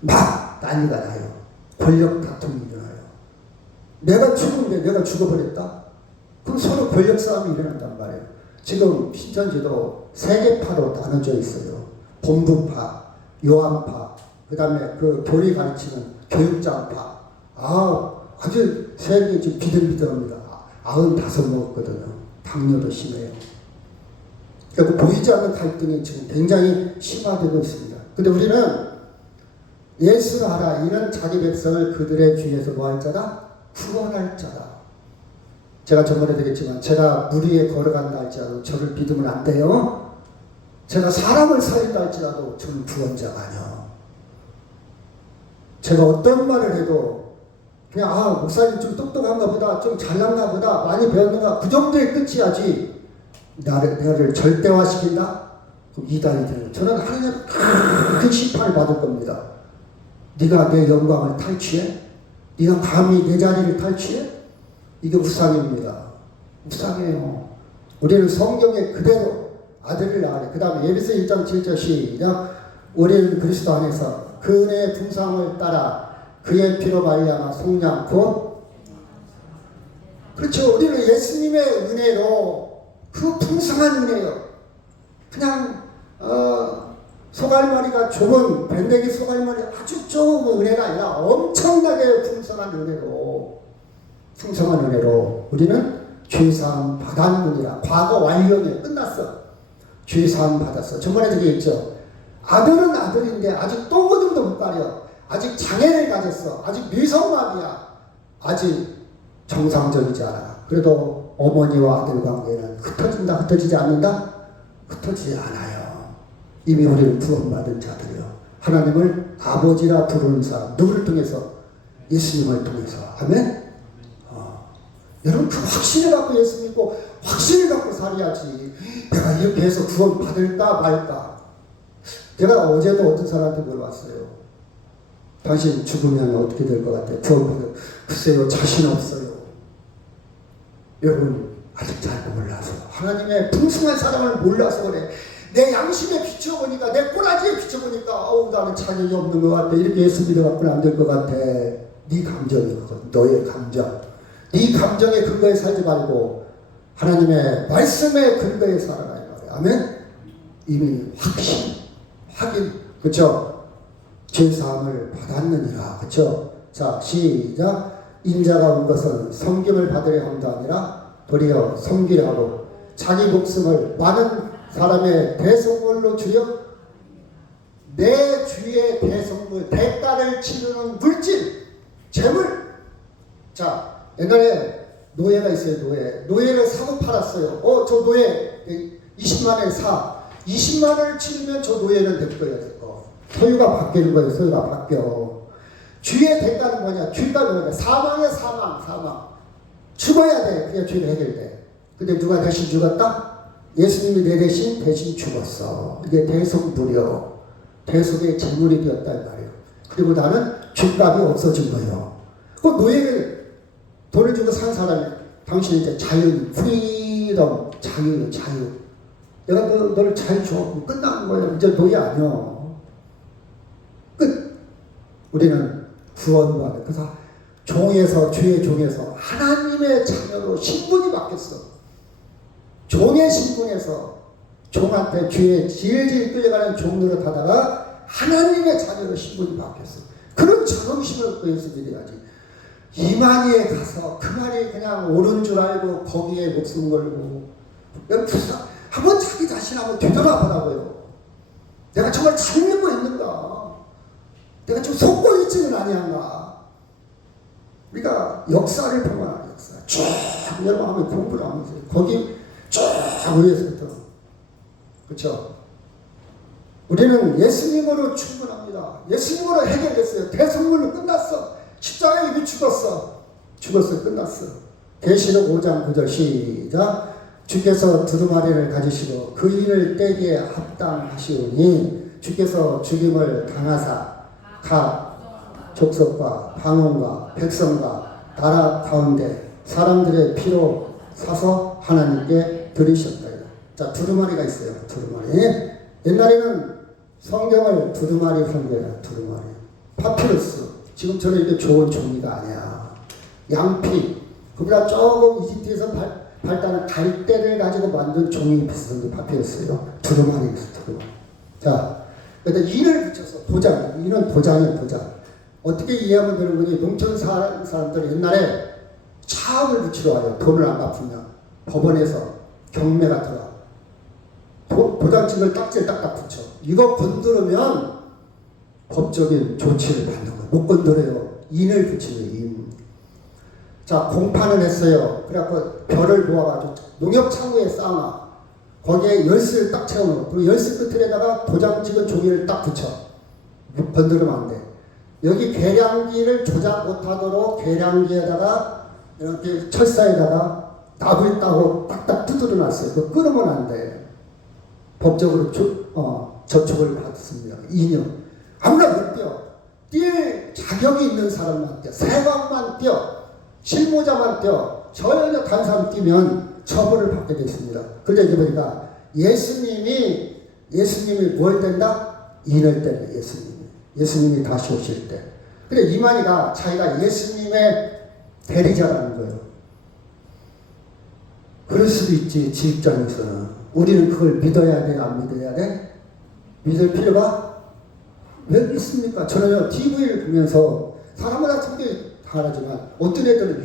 막 난리가 나요. 권력 다툼이 일어나요. 내가 죽은데 내가 죽어버렸다? 그럼 서로 권력 싸움이 일어난단 말이에요. 지금 신천지도 세 개파로 나눠져 있어요. 본부파, 요한파, 그 다음에 그 교리 가르치는 교육장파. 아주 세계 지금 비등비등합니다. 95 먹었거든요. 당뇨도 심해요. 그러니까 보이지 않는 갈등이 지금 굉장히 심화되고 있습니다. 근데 우리는 예수를 알아. 이는 자기 백성을 그들의 귀에서 뭐할 자다? 구원할 자다. 제가 저번에 되겠지만 제가 물 위에 걸어간다 할지라도 저를 믿으면 안 돼요. 제가 사람을 살린다 할지라도 저는 구원자가 아니요. 제가 어떤 말을 해도 그냥 목사님 좀 똑똑한가 보다, 좀 잘났나 보다, 많이 배웠는가, 그 정도의 끝이야지 나를 절대화시킨다? 그럼 이단이 되는. 저는 하나님 큰 심판을 받을 겁니다. 네가 내 영광을 탈취해? 네가 감히 내 자리를 탈취해? 이게 우상입니다. 우상이에요. 우리는 성경에 그대로 아들을 낳으래. 그 다음에 에베소 1장 7절 시작. 우리는 그리스도 안에서 그 은혜의 풍성을 따라 그의 피로 말미암아 속량 곧. 그렇죠. 우리는 예수님의 은혜로 그 풍성한 은혜요. 그냥 소갈머리가 좁은 밴댕이 소갈머리 아주 좁은 은혜가 아니라 엄청나게 풍성한 은혜로 우리는 죄사함 받았느니라. 과거 완료네. 끝났어. 죄사함 받았어. 저번에 얘기했죠. 아들은 아들인데 아직 똥오줌도 못 가려. 아직 장애를 가졌어. 아직 뇌성마비야. 아직 정상적이지 않아. 그래도 어머니와 아들 관계는 흩어진다, 흩어지지 않는다? 흩어지지 않아요. 이미 우리는 구원받은 자들이요. 하나님을 아버지라 부르는 사람. 누구를 통해서? 예수님을 통해서. 아멘? 여러분 그 확신을 갖고 예수 믿고 확신을 갖고 살아야지. 내가 이렇게 해서 구원 받을까 말까. 제가 어제도 어떤 사람한테 물어봤어요. 당신 죽으면 어떻게 될 것 같아요? 구원 받을. 글쎄요, 자신 없어요. 여러분 아직 잘 몰라서, 하나님의 풍성한 사랑을 몰라서 그래. 내 양심에 비춰보니까, 내 꼬라지에 비춰보니까 나는 자격이 없는 것 같아. 이렇게 예수 믿어갖고는 안 될 것 같아. 네 감정이 그거든. 너의 감정. 네 감정의 근거에 살지 말고 하나님의 말씀의 근거에 살아라 이 말이야. 아멘? 이미 확인, 그쵸? 죄사함을 받았느니라, 그쵸? 자, 시작. 인자가 온 것은 섬김을 받으려 함도 아니라 도리어 섬기려 하고 자기 목숨을 많은 사람의 대속물로 주려, 내 주의 대속물, 대가를 치르는 물질, 재물. 자, 옛날에 노예가 있어요. 노예를 사고 팔았어요. 저 노예 20만원에 사. 20만원을 치르면 저 노예는 될 거예요. 소유가 바뀌는 거예요. 소유가 바뀌어. 주의 대가는 뭐냐? 죄가는 뭐냐? 사망이야. 사망. 죽어야 돼. 그래야 죄가 해결돼. 근데 누가 대신 죽었다? 예수님이 내 대신 죽었어. 이게 대속물이요. 대속의 제물이 되었다 이 말이에요. 그리고 나는 죄값이 없어진 거예요. 그 노예를 돈을 주고 산 사람이, 당신이 이제 자유, 프리덤, 자유. 내가 너를 잘 줘. 끝난 거예요. 이제 노예 아니야. 끝. 우리는 구원받은, 그래서 종에서, 주의 종에서 하나님의 자녀로 신분이 바뀌었어. 종의 신분에서 종한테 주의 질질 끌려가는 종으로 타다가 하나님의 자녀로 신분이 바뀌었어. 그런 자긍심을 갖고 예수 믿어야지. 이만희에 가서 그 말이 그냥 옳은 줄 알고 거기에 목숨 걸고, 한번 자기 자신 한번 되돌아보라고요. 내가 정말 잘 믿고 있는가? 내가 좀 속고 있지는 아니한가? 우리가 역사를 보면 역사 쭉 여러분 하면 공부를 하면서 거기 쭉 위에서부터, 그렇죠? 우리는 예수님으로 충분합니다. 예수님으로 해결됐어요. 대속물로 끝났어. 십자가에 이미 죽었어. 끝났어. 계시록 5장 9절 시작. 주께서 두루마리를 가지시고 그 일을 떼기에 합당하시오니 주께서 죽임을 당하사 각 족속과 방언과 백성과 나라 가운데 사람들의 피로 사서 하나님께 드리셨다. 자, 두루마리가 있어요. 두루마리. 옛날에는 성경을 두루마리 성경이야. 두루마리. 파피루스. 지금처럼 이게 좋은 종이가 아니야. 양피. 그보다 조금 이집트에서 발달한 갈대를 가지고 만든 종이 비슷한 게 파피루스예요. 두루마리 있어. 두루마리. 자, 그러니까 인을 붙여서 도장. 인은 도장이에요. 도장. 어떻게 이해하면 되는 거니? 농촌 사람들이 옛날에 차음을 붙이러 와요. 돈을 안 갚으면. 법원에서 경매가 들어와. 도장찍을 딱지를 딱딱 붙여. 이거 건드리면 법적인 조치를 받는 거예요. 못 건드려요. 인을 붙이는 인. 자, 공판을 했어요. 그래갖고 별을 모아가지고 농협 창고에 쌓아놔. 거기에 열쇠를 딱 채워놓고, 그리고 열쇠 끝에다가 도장 찍은 종이를 딱 붙여. 건드리면 안 돼. 여기 계량기를 조작 못하도록 계량기에다가 이렇게 철사에다가 납을 따고 딱딱 두드려 놨어요. 그거 끊으면 안 돼. 법적으로 저촉을 받습니다. 2년. 아무나 못 뛰어. 뛸 자격이 있는 사람만 뛰어. 세관만 뛰어. 실무자만 뛰어. 전혀 다른 사람 뛰면 처벌을 받게 됐습니다. 그런데 이제 보니까 예수님이 뭘 된다? 인을 때는 예수님이 다시 오실 때. 근데 이만희가 자기가 예수님의 대리자라는 거예요. 그럴 수도 있지, 지 입장에서는. 우리는 그걸 믿어야 돼, 안 믿어야 돼? 믿을 필요가 왜 있습니까? 저는요, TV를 보면서 사람마다 성격이 다르지만 어떤 애들은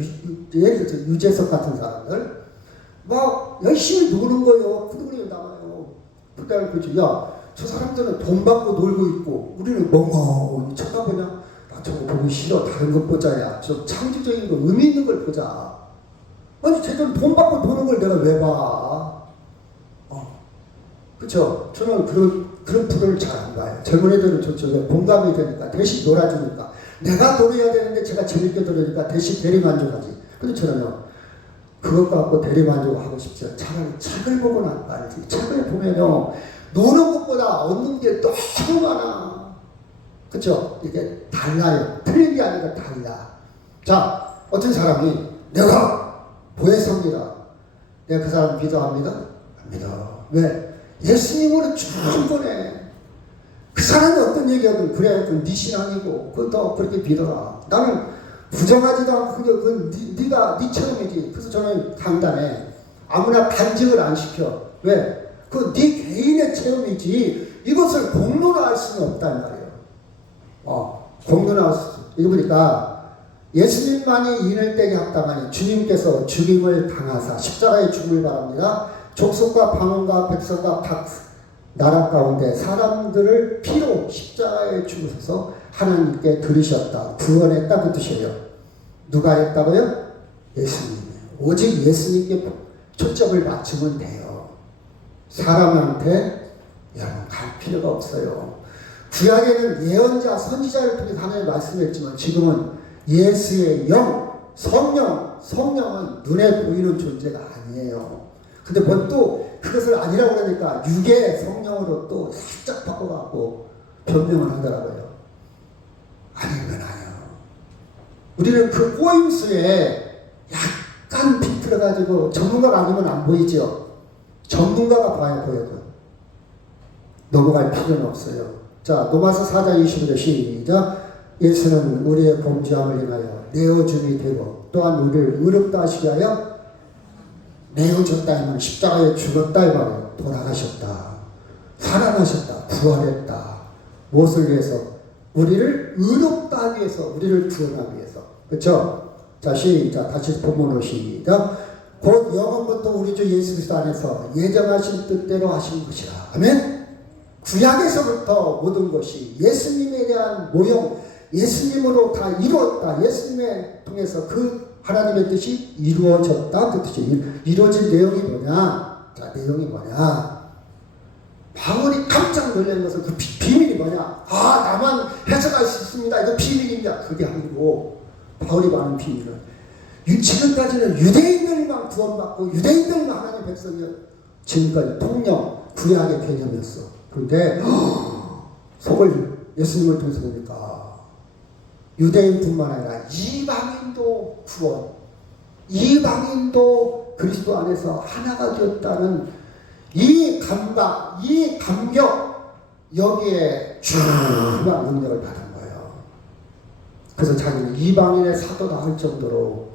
예를 들어서 유재석 같은 사람들 막 열심히 노는 거예요. 구두구리 나가요. 그때 그렇지. 야, 저 사람들은 돈 받고 놀고 있고 우리는 멍멍 쳐다보냐? 나 저거 보기 싫어. 다른 것 보자야. 저 창조적인 거, 의미 있는 걸 보자. 아니 쟤들 돈 받고 보는 걸 내가 왜 봐? 그쵸? 저는 그런 프로를 잘 안 봐요. 젊은 애들은 좋죠. 공감이 되니까 대신 놀아주니까 내가 놀아야 되는데 제가 재밌게 놀으니까 대신 대리만족하지. 근데 저는요 그것 갖고 대리만족하고 싶지 않아요. 차라리 책을 보거나 말지. 책을 보면요 노는 것보다 얻는 게 너무 많아. 그쵸? 이게 달라요. 틀린 게 아니라 달라. 자, 어떤 사람이 내가 보혜사입니다. 내가 그 사람 믿어합니다? 안 믿어. 왜? 예수님으로 충분해. 그 사람이 어떤 얘기하든 그래, 그건 네 신앙이고 그것도 그렇게 믿어라. 나는 부정하지도 않고 그건 네가 네 체험이지. 그래서 저는 강단에 아무나 간증을 안 시켜. 왜? 그 네 개인의 체험이지 이것을 공론화할 수는 없단 말이에요. 공론화할 수. 이거 보니까 예수님만이 인을 떼게 합당하니 주님께서 죽임을 당하사 십자가에 죽음을 바랍니다. 족속과 방언과 백성과 각 나라 가운데 사람들을 피로 십자가에 죽으셔서 하나님께 들으셨다. 구원했다 그 뜻이에요. 누가 했다고요? 예수님이에요. 오직 예수님께 초점을 맞추면 돼요. 사람한테 여러분 갈 필요가 없어요. 구약에는 예언자, 선지자를 통해 하나님 말씀했지만 지금은 예수의 영, 성령은 눈에 보이는 존재가 아니에요. 근데 뭐 또 그것을 아니라고 그러니까 육의 성령으로 또 살짝 바꿔갖고 변명을 하더라고요. 아니면 아니요. 우리는 그 꼬임수에 약간 비틀어가지고 전문가가 아니면 안 보이죠. 전문가가 봐야 보여도 넘어갈 필요는 없어요. 자, 로마서 4장 25절 시작. 예수는 우리의 범죄함을 인하여 내어줌이 되고 또한 우리를 의롭다 하시게 하여 내어줬다 하면 십자가에 죽었다 이 말이에요. 돌아가셨다. 살아나셨다. 부활했다. 무엇을 위해서? 우리를 의롭다 하기 위해서, 우리를 구원하기 위해서. 그렇죠? 자, 시작. 다시 본문으로 시작. 곧 영원부터 우리 주 예수 그리스도 안에서 예정하신 뜻대로 하신 것이라. 아멘? 구약에서부터 모든 것이 예수님에 대한 모형, 예수님으로 다 이루었다. 예수님에 통해서 그 하나님의 뜻이 이루어졌다. 그 뜻이 이루어진 내용이 뭐냐? 자, 내용이 뭐냐? 바울이 깜짝 놀란 것은 그 비밀이 뭐냐? 나만 해석할 수 있습니다. 이거 비밀입니다. 그게 아니고 바울이 말하는 비밀은 지금까지는 유대인들만 구원받고 유대인들만 하나님의 백성이었. 지금까지 통영 구약의 개념이었어. 그런데 속을 예수님을 통해서 보니까 유대인뿐만 아니라 이방인도 구원, 이방인도 그리스도 안에서 하나가 되었다는 이 감각, 이 감격, 여기에 주만 능력을 받은 거예요. 그래서 자기는 이방인의 사도다 할 정도로,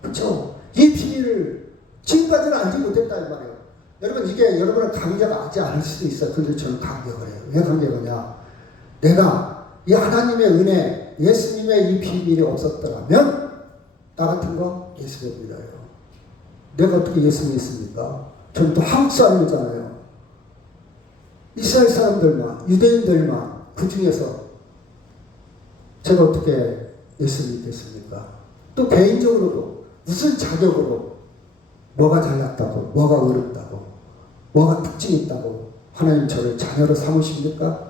그쵸? 이 비밀을 지금까지는 알지 못했다 이 말이에요. 여러분, 이게 여러분을 감격하지 않을 수도 있어요. 근데 저는 감격을 해요. 왜 감격하냐? 내가 이 하나님의 은혜, 예수님의 이 비밀이 없었더라면 나 같은 거 예수를 믿어요. 내가 어떻게 예수 믿습니까? 저는 또 한국 사람이잖아요. 이스라엘 사람들만, 유대인들만 그 중에서 제가 어떻게 예수 믿겠습니까? 또 개인적으로도 무슨 자격으로 뭐가 잘났다고, 뭐가 어렵다고, 뭐가 특징이 있다고 하나님 저를 자녀로 삼으십니까?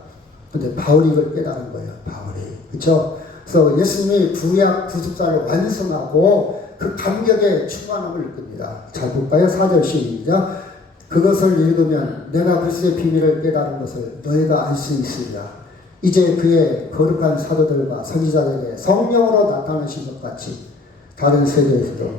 근데 바울이 이걸 깨달은 거예요. 바울이. 그렇죠? 그래서 예수님이 구약 구속사를 완성하고 그 감격의 충만함을 느낍니다. 잘 볼까요? 4절 시작. 그것을 읽으면 내가 그리스도의 비밀을 깨달은 것을 너희가 알 수 있으리라. 이제 그의 거룩한 사도들과 선지자들에게 성령으로 나타나신 것 같이 다른 세계에서도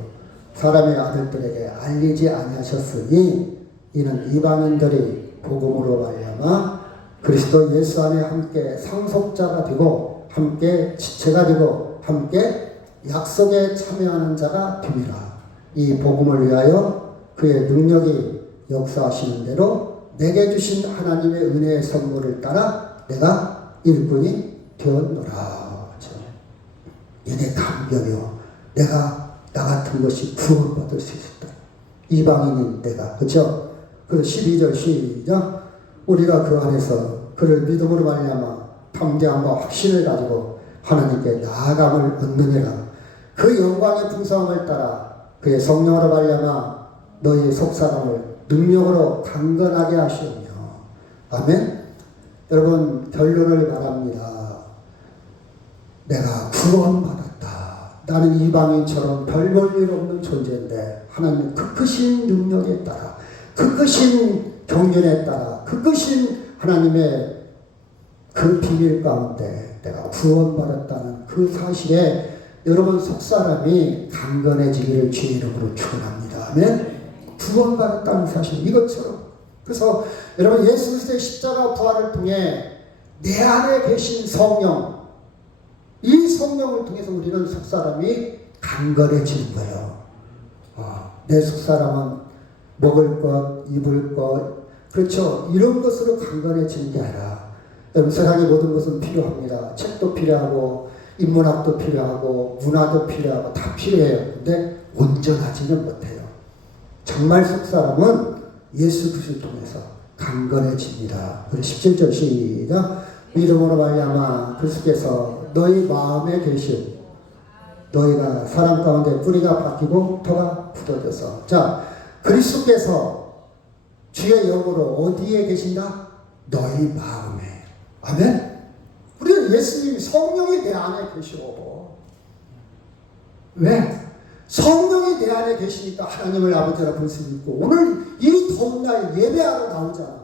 사람의 아들들에게 알리지 아니하셨으니 이는 이방인들이 복음으로 말미암아 그리스도 예수 안에 함께 상속자가 되고 함께 지체가 되고 함께 약속에 참여하는 자가 됨이라. 이 복음을 위하여 그의 능력이 역사하시는 대로 내게 주신 하나님의 은혜의 선물을 따라 내가 일꾼이 되었노라. 이게 감격이요. 내가 나 같은 것이 구원받을 수 있었다. 이방인인 내가. 그렇죠? 그래서 12절 시작. 우리가 그 안에서 그를 믿음으로 말미암아 담대함과 확신을 가지고 하나님께 나아감을 얻느니라. 그 영광의 풍성함을 따라 그의 성령으로 말미암아 너희 속사람을 능력으로 강건하게 하시오며. 아멘. 여러분, 결론을 말합니다. 내가 구원받았다. 나는 이방인처럼 별 볼 일 없는 존재인데 하나님의 그 크신 능력에 따라, 그 크신 경륜에 따라, 그 크신 하나님의 그 비밀 가운데 내가 구원받았다는 그 사실에 여러분 속사람이 강건해지기를 주의 이름으로 축원합니다. 아멘. 구원받았다는 사실, 이것처럼. 그래서 여러분, 예수 그리스도의 십자가 부활을 통해 내 안에 계신 성령, 이 성령을 통해서 우리는 속사람이 강건해지는 거예요. 내 속사람은 먹을 것, 입을 것, 그렇죠. 이런 것으로 강건해지는 게 아니라, 여러분, 세상의 모든 것은 필요합니다. 책도 필요하고 인문학도 필요하고 문화도 필요하고 다 필요해요. 근데 온전하지는 못해요. 정말 속사람은 예수 그리스도를 통해서 강건해집니다. 우리 17절 시작. 믿음으로 말미암아 그리스도께서 너희 마음에 계신, 너희가 사람 가운데 뿌리가 박히고 터가 굳어져서. 자, 그리스도께서 주의 영으로 어디에 계신다? 너희 마음에. 아멘. 우리는 예수님이 성령이 내 안에 계시고, 왜? 성령이 내 안에 계시니까 하나님을 아버지라 볼 수 있고, 오늘 이 더운 날 예배하러 나오잖아.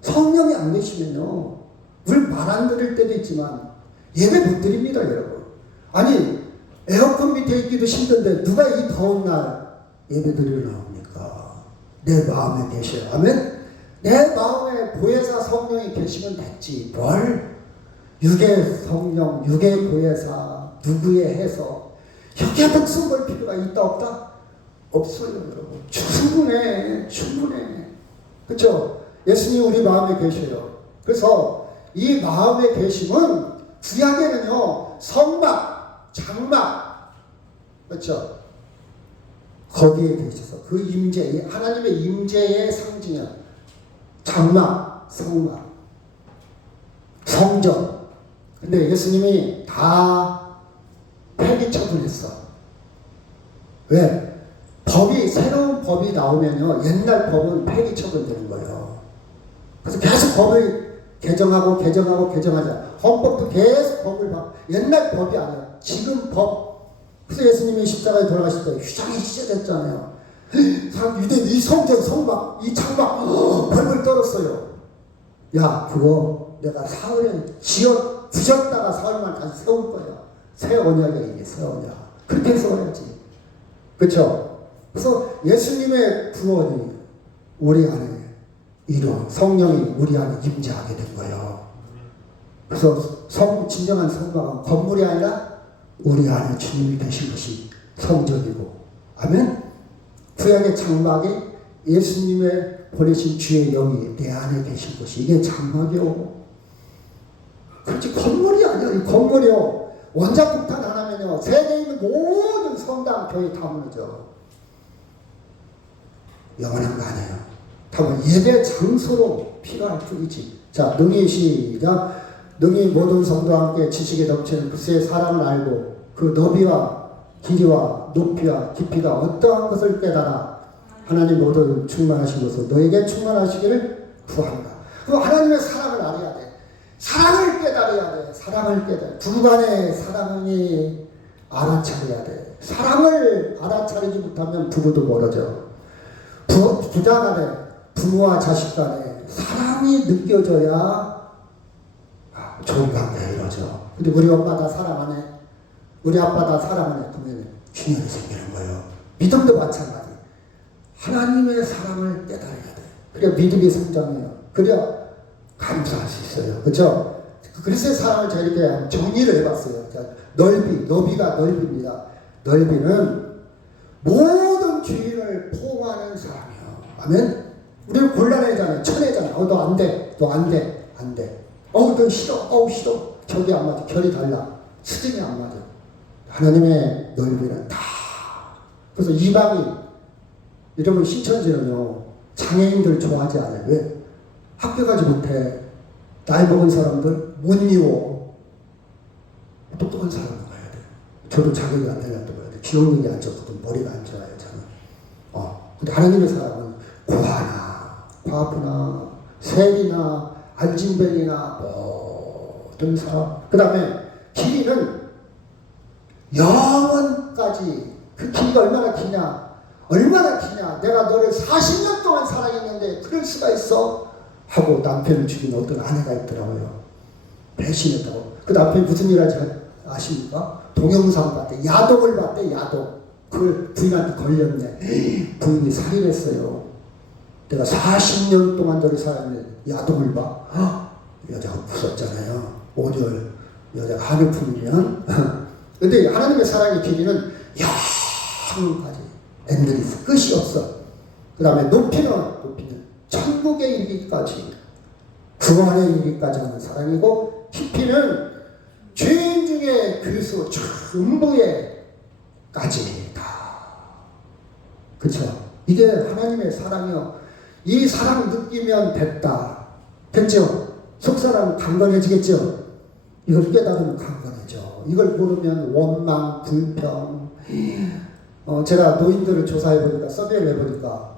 성령이 안 계시면요, 우리 말 안 들을 때도 있지만 예배 못 드립니다, 여러분. 아니, 에어컨 밑에 있기도 힘든데 누가 이 더운 날 예배 드리러 나옵니까? 내 마음에 계셔요. 아멘. 내 마음에 보혜사 성령이 계시면 됐지. 뭘? 육의 성령, 육의 보혜사, 누구의 해서 여기에 목숨 걸 필요가 있다 없다? 없어요, 여러분. 충분해. 그렇죠? 예수님 우리 마음에 계셔요. 그래서 이 마음에 계심은 구약에는요, 성막, 장막, 그렇죠? 거기에 계셔서 그 임재, 하나님의 임재의 상징이야. 장막, 성막, 성전. 근데 예수님이 다 폐기 처분했어. 왜? 새로운 법이 나오면요, 옛날 법은 폐기 처분되는 거예요. 그래서 계속 법을 개정하자. 헌법도 계속 법을 옛날 법이 아니야. 지금 법. 그래서 예수님이 십자가에 돌아가실 때 휘장이 찢어졌잖아요. 유대인 이 성전, 성막, 이 장막 벌벌 떨었어요. 야, 그거 내가 사흘에 부셨다가 사흘만 다시 세울 거야. 새 언약이야, 이게 새 언약. 그렇게 세워야지. 그렇죠? 그래서 예수님의 구원이 우리 안에 성령이 우리 안에 임재하게 된 거예요. 그래서 진정한 성막은 건물이 아니라 우리 안에 주님이 계신 것이 성전이고, 아멘. 구약의 장막에 예수님의 보내신 주의 영이 내 안에 계신 것이, 이게 장막이요. 그렇지, 건물이 아니야. 이 건물이요. 원자폭탄 하나면요, 세계에 있는 모든 성당, 교회 다 무너져. 영원한 거 아니에요. 다만 예배 장소로 필요할 뿐이지. 자, 능히 시작. 능히 모든 성도와 함께 지식에 넘치는 그리스도의 사랑을 알고 그 너비와 길이와 높이와 깊이가 어떠한 것을 깨달아 하나님 모두 충만하신 것을 너에게 충만하시기를 구한다. 그 하나님의 사랑을 알아야 돼. 사랑을 깨달아야 돼. 사랑을 깨달아. 부부간의 사랑이 알아차려야 돼. 사랑을 알아차리지 못하면 부부도 멀어져. 부자 간에, 부모와 자식 간에 사랑이 느껴져야 좋은 관계가 이루어져. 근데 우리 엄마 다 사랑하네, 우리 아빠 다 사랑하네, 그러면 균열이 생기는 거예요. 믿음도 마찬가지. 하나님의 사랑을 깨달아야 돼. 그래야 믿음이 성장해요. 그래야 감사할 수 있어요. 그렇죠? 그리스도의 사랑을 제가 이렇게 정리를 해봤어요. 너비가 넓입니다. 넓이는 모든 주인을 포함하는 사랑이에요. 아멘? 우리는 곤란해잖아요. 천해잖아요. 너 안 돼. 안 돼. 너 싫어. 싫어. 저기 안 맞아. 결이 달라. 수준이 안 맞아. 하나님의 넓이는 다. 그래서 이방인, 여러분 신천지는요, 장애인들 좋아하지 않아요. 왜? 학교 가지 못해. 나이 먹은 사람들 못 이워. 똑똑한 사람을 가야 돼. 저도 자격이 안 되는데 기억력이 안 좋거든. 머리가 안 좋아요 저는. 근데 하나님의 사람은 고아나 과부나 세리나 안진뱅이나 모든 사람. 그 다음에 길이는 영원까지. 그 길이가 얼마나 기냐. 얼마나 기냐. 내가 너를 40년 동안 사랑했는데 그럴 수가 있어? 하고 남편을 죽인 어떤 아내가 있더라고요. 배신했다고. 그 남편이 무슨 일 하지 아십니까? 동영상 봤대. 야독을 봤대. 야독. 그걸 부인한테 걸렸네. 부인이 살인했어요. 내가 40년 동안 너를 사랑했는데 야독을 봐? 여자가 무섭잖아요. 오늘 여자가 하늘품이면. 근데 하나님의 사랑의 길이는 영원까지. 엔드리스. 끝이 없어. 그 다음에 높이는 천국에 이르기까지, 구원에 이르기까지 하는 사랑이고, 깊이는 죄인 중에 괴수 전부에까지 다. 그쵸? 이게 하나님의 사랑이요. 이 사랑 느끼면 됐다. 됐죠? 속사람 강건해지겠죠? 이걸 깨달으면 강건해져. 이걸 모르면 원망, 불평. 제가 노인들을 조사해보니까, 서베이를 해보니까,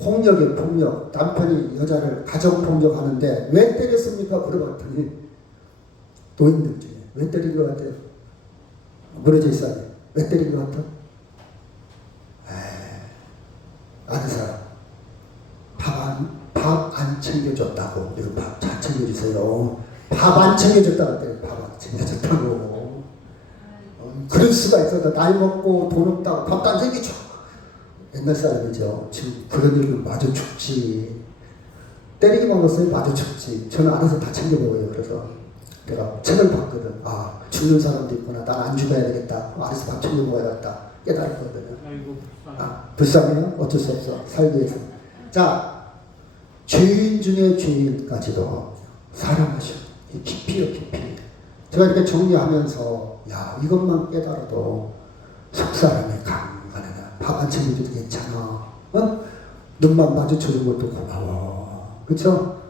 폭력이에요, 폭력. 남편이 여자를 가정폭력하는데 왜 때렸습니까? 물어봤더니 노인들 중에 왜 때린 것 같아요? 무너져 있어야 돼. 왜 때린 것 같아? 아는 사람 밥 안 챙겨줬다고. 이거 밥 잘 챙겨주세요. 밥 안 챙겨줬다고 때 밥 안 챙겨줬다고. 그럴 수가 있어. 나이 먹고 돈 없다고 밥도 안 챙겨줘. 옛날 사람이죠. 지금 그런 일은 마저 죽지. 때리기만 했어요. 마저 죽지. 저는 알아서 다 챙겨 먹어요. 그래서 내가 책을 봤거든. 죽는 사람도 있구나. 난 안 죽어야 되겠다. 알아서 밥 챙겨 먹어야겠다. 깨달았거든요. 불쌍해요? 어쩔 수 없어. 살기 위해서. 자, 죄인 중에 죄인까지도 사랑하셔. 깊이요, 깊이. 제가 이렇게 정리하면서 이것만 깨달아도 속사람이 강간하다. 밥 안 챙겨줘도 괜찮아. 눈만 마주쳐준 것도 고마워. 그쵸?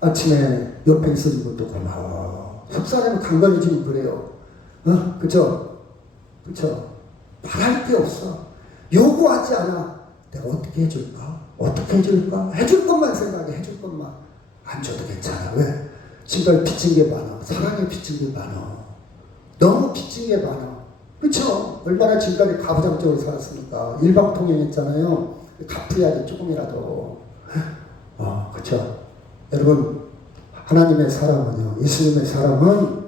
아침에 옆에 있어준 것도 고마워. 속사람이 강건해지면 그래요. 그쵸? 그쵸? 바랄 게 없어. 요구하지 않아. 내가 어떻게 해줄까? 어떻게 해줄까? 해줄 것만 생각해. 해줄 것만. 안 줘도 괜찮아. 왜? 지금까지 빚진 게 많아. 사랑에 빚진 게 많아. 너무 빚진 게 많아. 그쵸? 얼마나 지금까지 가부장적으로 살았습니까? 일방통행했잖아요. 갚아야지 조금이라도. 그쵸? 여러분, 하나님의 사랑은요, 예수님의 사랑은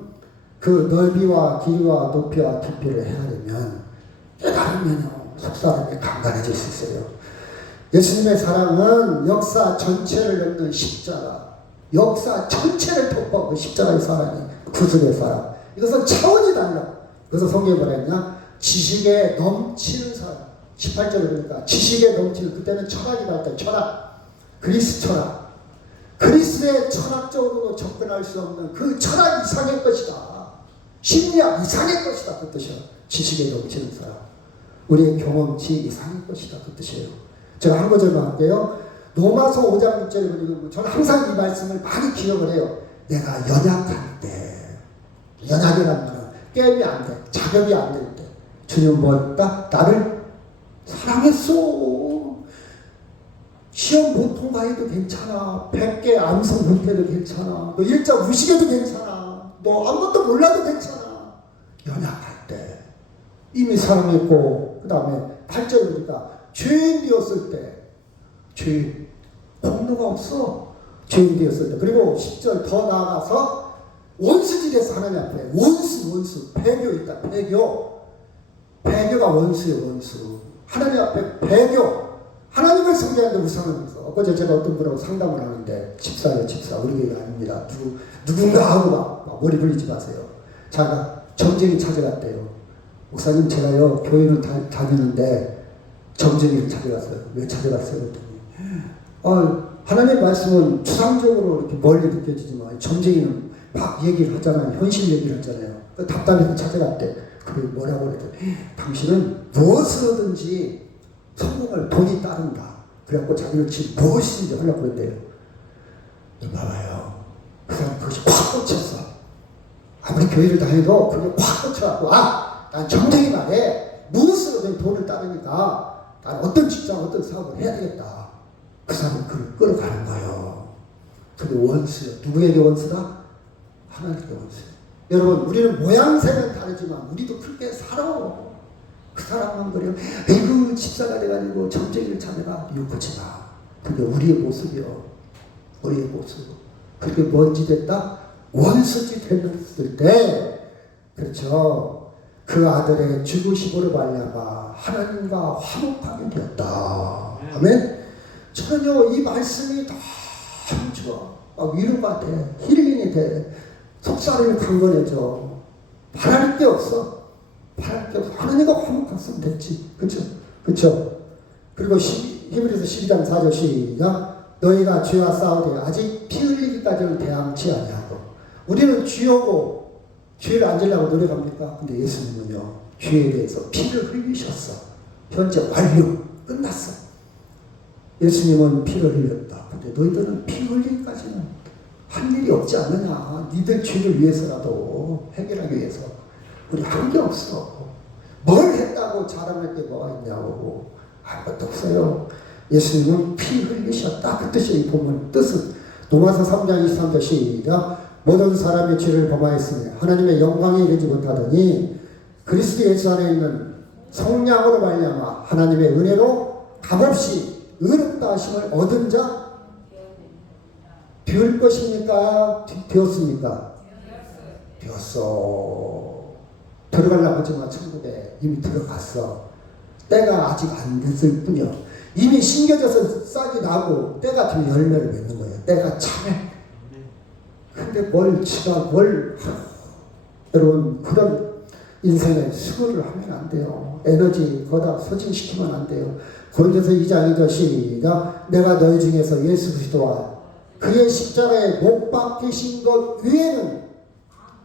그 넓이와 길이와 높이와 깊이를 헤아리면, 깨달으면요, 속사람이 강간해질 수 있어요. 예수님의 사랑은 역사 전체를 넘는 십자가, 역사 전체를突破, 그 십자가의 사랑이 구속의 사랑. 이것은 차원이 달라. 그래서 성경에 뭐라 했냐? 지식에 넘치는 사람. 18절에 보니까 지식에 넘치는, 그때는 철학이다 할 때 철학. 그리스 철학. 그리스의 철학적으로도 접근할 수 없는 그 철학 이상의 것이다. 심리학 이상의 것이다. 그 뜻이야. 지식에 넘치는 사람. 우리의 경험치 이상의 것이다. 그 뜻이에요. 제가 한 구절만 할게요. 로마서 5장 6절에 보니까 저는 항상 이 말씀을 많이 기억을 해요. 내가 연약할 때, 연약이란 말은 게임이 안 돼. 자격이 안 될 때. 주님 뭐 했다? 나를 사랑했어. 시험 못 통과해도 괜찮아. 100개 암송 못해도 괜찮아. 너 일자 무식해도 괜찮아. 너 아무것도 몰라도 괜찮아. 연약할 때. 이미 사랑했고, 그 다음에 8절에 보니까 죄인 되었을 때. 죄인. 공로가 없어. 죄인 되었을 때. 그리고 10절 더 나아가서 원수질에서 하나님 앞에 원수 배교 있다. 배교가 원수예요. 원수. 하나님 앞에 배교. 하나님을 섬기는데 우상하면서. 어제 제가 어떤 분하고 상담을 하는데 집사예요. 집사. 우리 교회 아닙니다. 누군가 하고 막 머리 굴리지 마세요. 자가 점쟁이 찾아갔대요. 목사님 제가요 교회는 다니는데 점쟁이를 찾아갔어요. 왜 찾아갔어요? 그랬더니 하나님의 말씀은 추상적으로 이렇게 멀리 느껴지지만 점쟁이는 막 얘기를 하잖아요. 현실 얘기를 하잖아요. 답답해서 찾아갔대. 그게 뭐라고 그랬더니 당신은 무엇으로든지 성공을 돈이 따른다. 그래갖고 자기는 지금 무엇이든지 하려고 그랬대요. 봐봐요. 그 사람 그것이 확 꽂혔어. 아무리 교회를 다녀도 그게 확 꽂혀갖고 난 정정히 말해. 무엇으로 내 돈을 따르니까 난 어떤 직장, 어떤 사업을 해야 되겠다. 그 사람은 그를 끌어가는 거예요. 근데 원수요. 누구에게 원수다? 하나님께 원수. 여러분, 우리는 모양새는 다르지만 우리도 그렇게 살아. 그 사람만 그래요. 에이구, 집사가 돼가지고 점쟁이를 찾아가. 욕하지 마. 그게 우리의 모습이요. 우리의 모습. 그게 뭔지 됐다? 원수지 됐을 때, 그렇죠. 그 아들의 죽으심으로 말미암아 하나님과 화목하게 되었다. 아멘. 저는요, 이 말씀이 너무 좋아. 막 위로가 돼. 힐링이 돼. 속살을 강건해져. 바랄 게 없어. 바랄 게 없어. 하나님과 화목했으면 됐지. 그쵸? 그쵸? 그리고 히브리서 12장 4절 시작. 너희가 죄와 싸우되 아직 피 흘리기까지는 대항치 아니하고. 우리는 쥐오고 죄를 안 지려고 노력합니까? 근데 예수님은요, 죄에 대해서 피를 흘리셨어. 현재 완료. 끝났어. 예수님은 피를 흘렸다. 근데 너희들은 피 흘리기까지는 한 일이 없지 않느냐. 니들 죄를 위해서라도 해결하기 위해서. 우리 한 게 없어. 뭘 했다고 자랑할 게 뭐가 있냐고. 아무것도 없어요. 예수님은 피 흘리셨다. 그 뜻이 이 본문 뜻은 로마서 3장 23절 시작. 모든 사람의 죄를 범하였으며 하나님의 영광에 이르지 못하더니 그리스도 예수 안에 있는 성령으로 말미암아 하나님의 은혜로 값없이 의롭다 하심을 얻은 자 될 것입니까? 되었습니까? 되었어. 들어가려고 하지만 천국에 이미 들어갔어. 때가 아직 안 됐을 뿐이요. 이미 심겨져서 싹이 나고 때가 되면 열매를 맺는 거예요. 때가 참해. 근데 여러분, 그런 인생에 수고를 하면 안 돼요. 에너지 거다 소진시키면 안 돼요. 고린도서 2장 2절 시작. 내가 너희 중에서 예수 그리스도와 그의 십자가에 못 박히신 것 외에는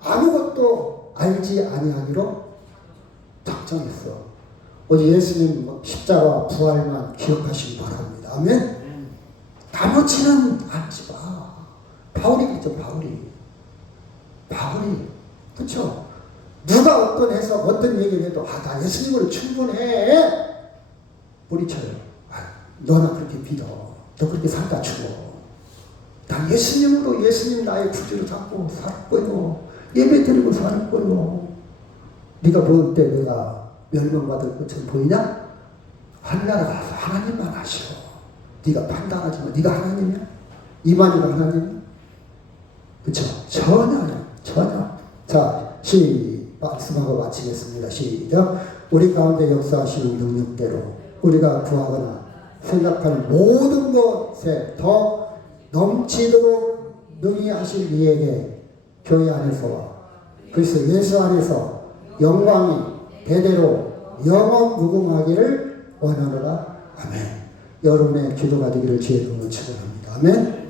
아무것도 알지 아니하기로 작정했어. 오직 예수님 십자가 부활만 기억하시기 바랍니다. 아멘. 나머지는 알지 마. 바울이 그랬죠. 바울이 그렇죠. 누가 어떤 해석 어떤 얘기를 해도 나 예수님으로 충분해. 뿌리쳐요. 너나 그렇게 믿어. 너 그렇게 살다 죽어. 난 예수님으로 예수님 나의 구주로 잡고 살 거요. 예배 드리고 살 거요. 네가 볼 때 내가 멸망받을 것처럼 보이냐? 하늘나라 가서 하나님만 아시오. 네가 판단하지 마. 네가 하나님이야? 이만희가 하나님이야? 그쵸? 전혀. 자, 말씀하고 마치겠습니다. 시작. 우리 가운데 역사하시는 능력대로 우리가 구하거나 생각하는 모든 것에 더 넘치도록 능히 하실 이에게 교회 안에서와 그리스도 예수 안에서 영광이 대대로 영원 무궁하기를 원하노라. 아멘. 여러분의 기도가 되기를 주의 이름으로 축원합니다. 아멘.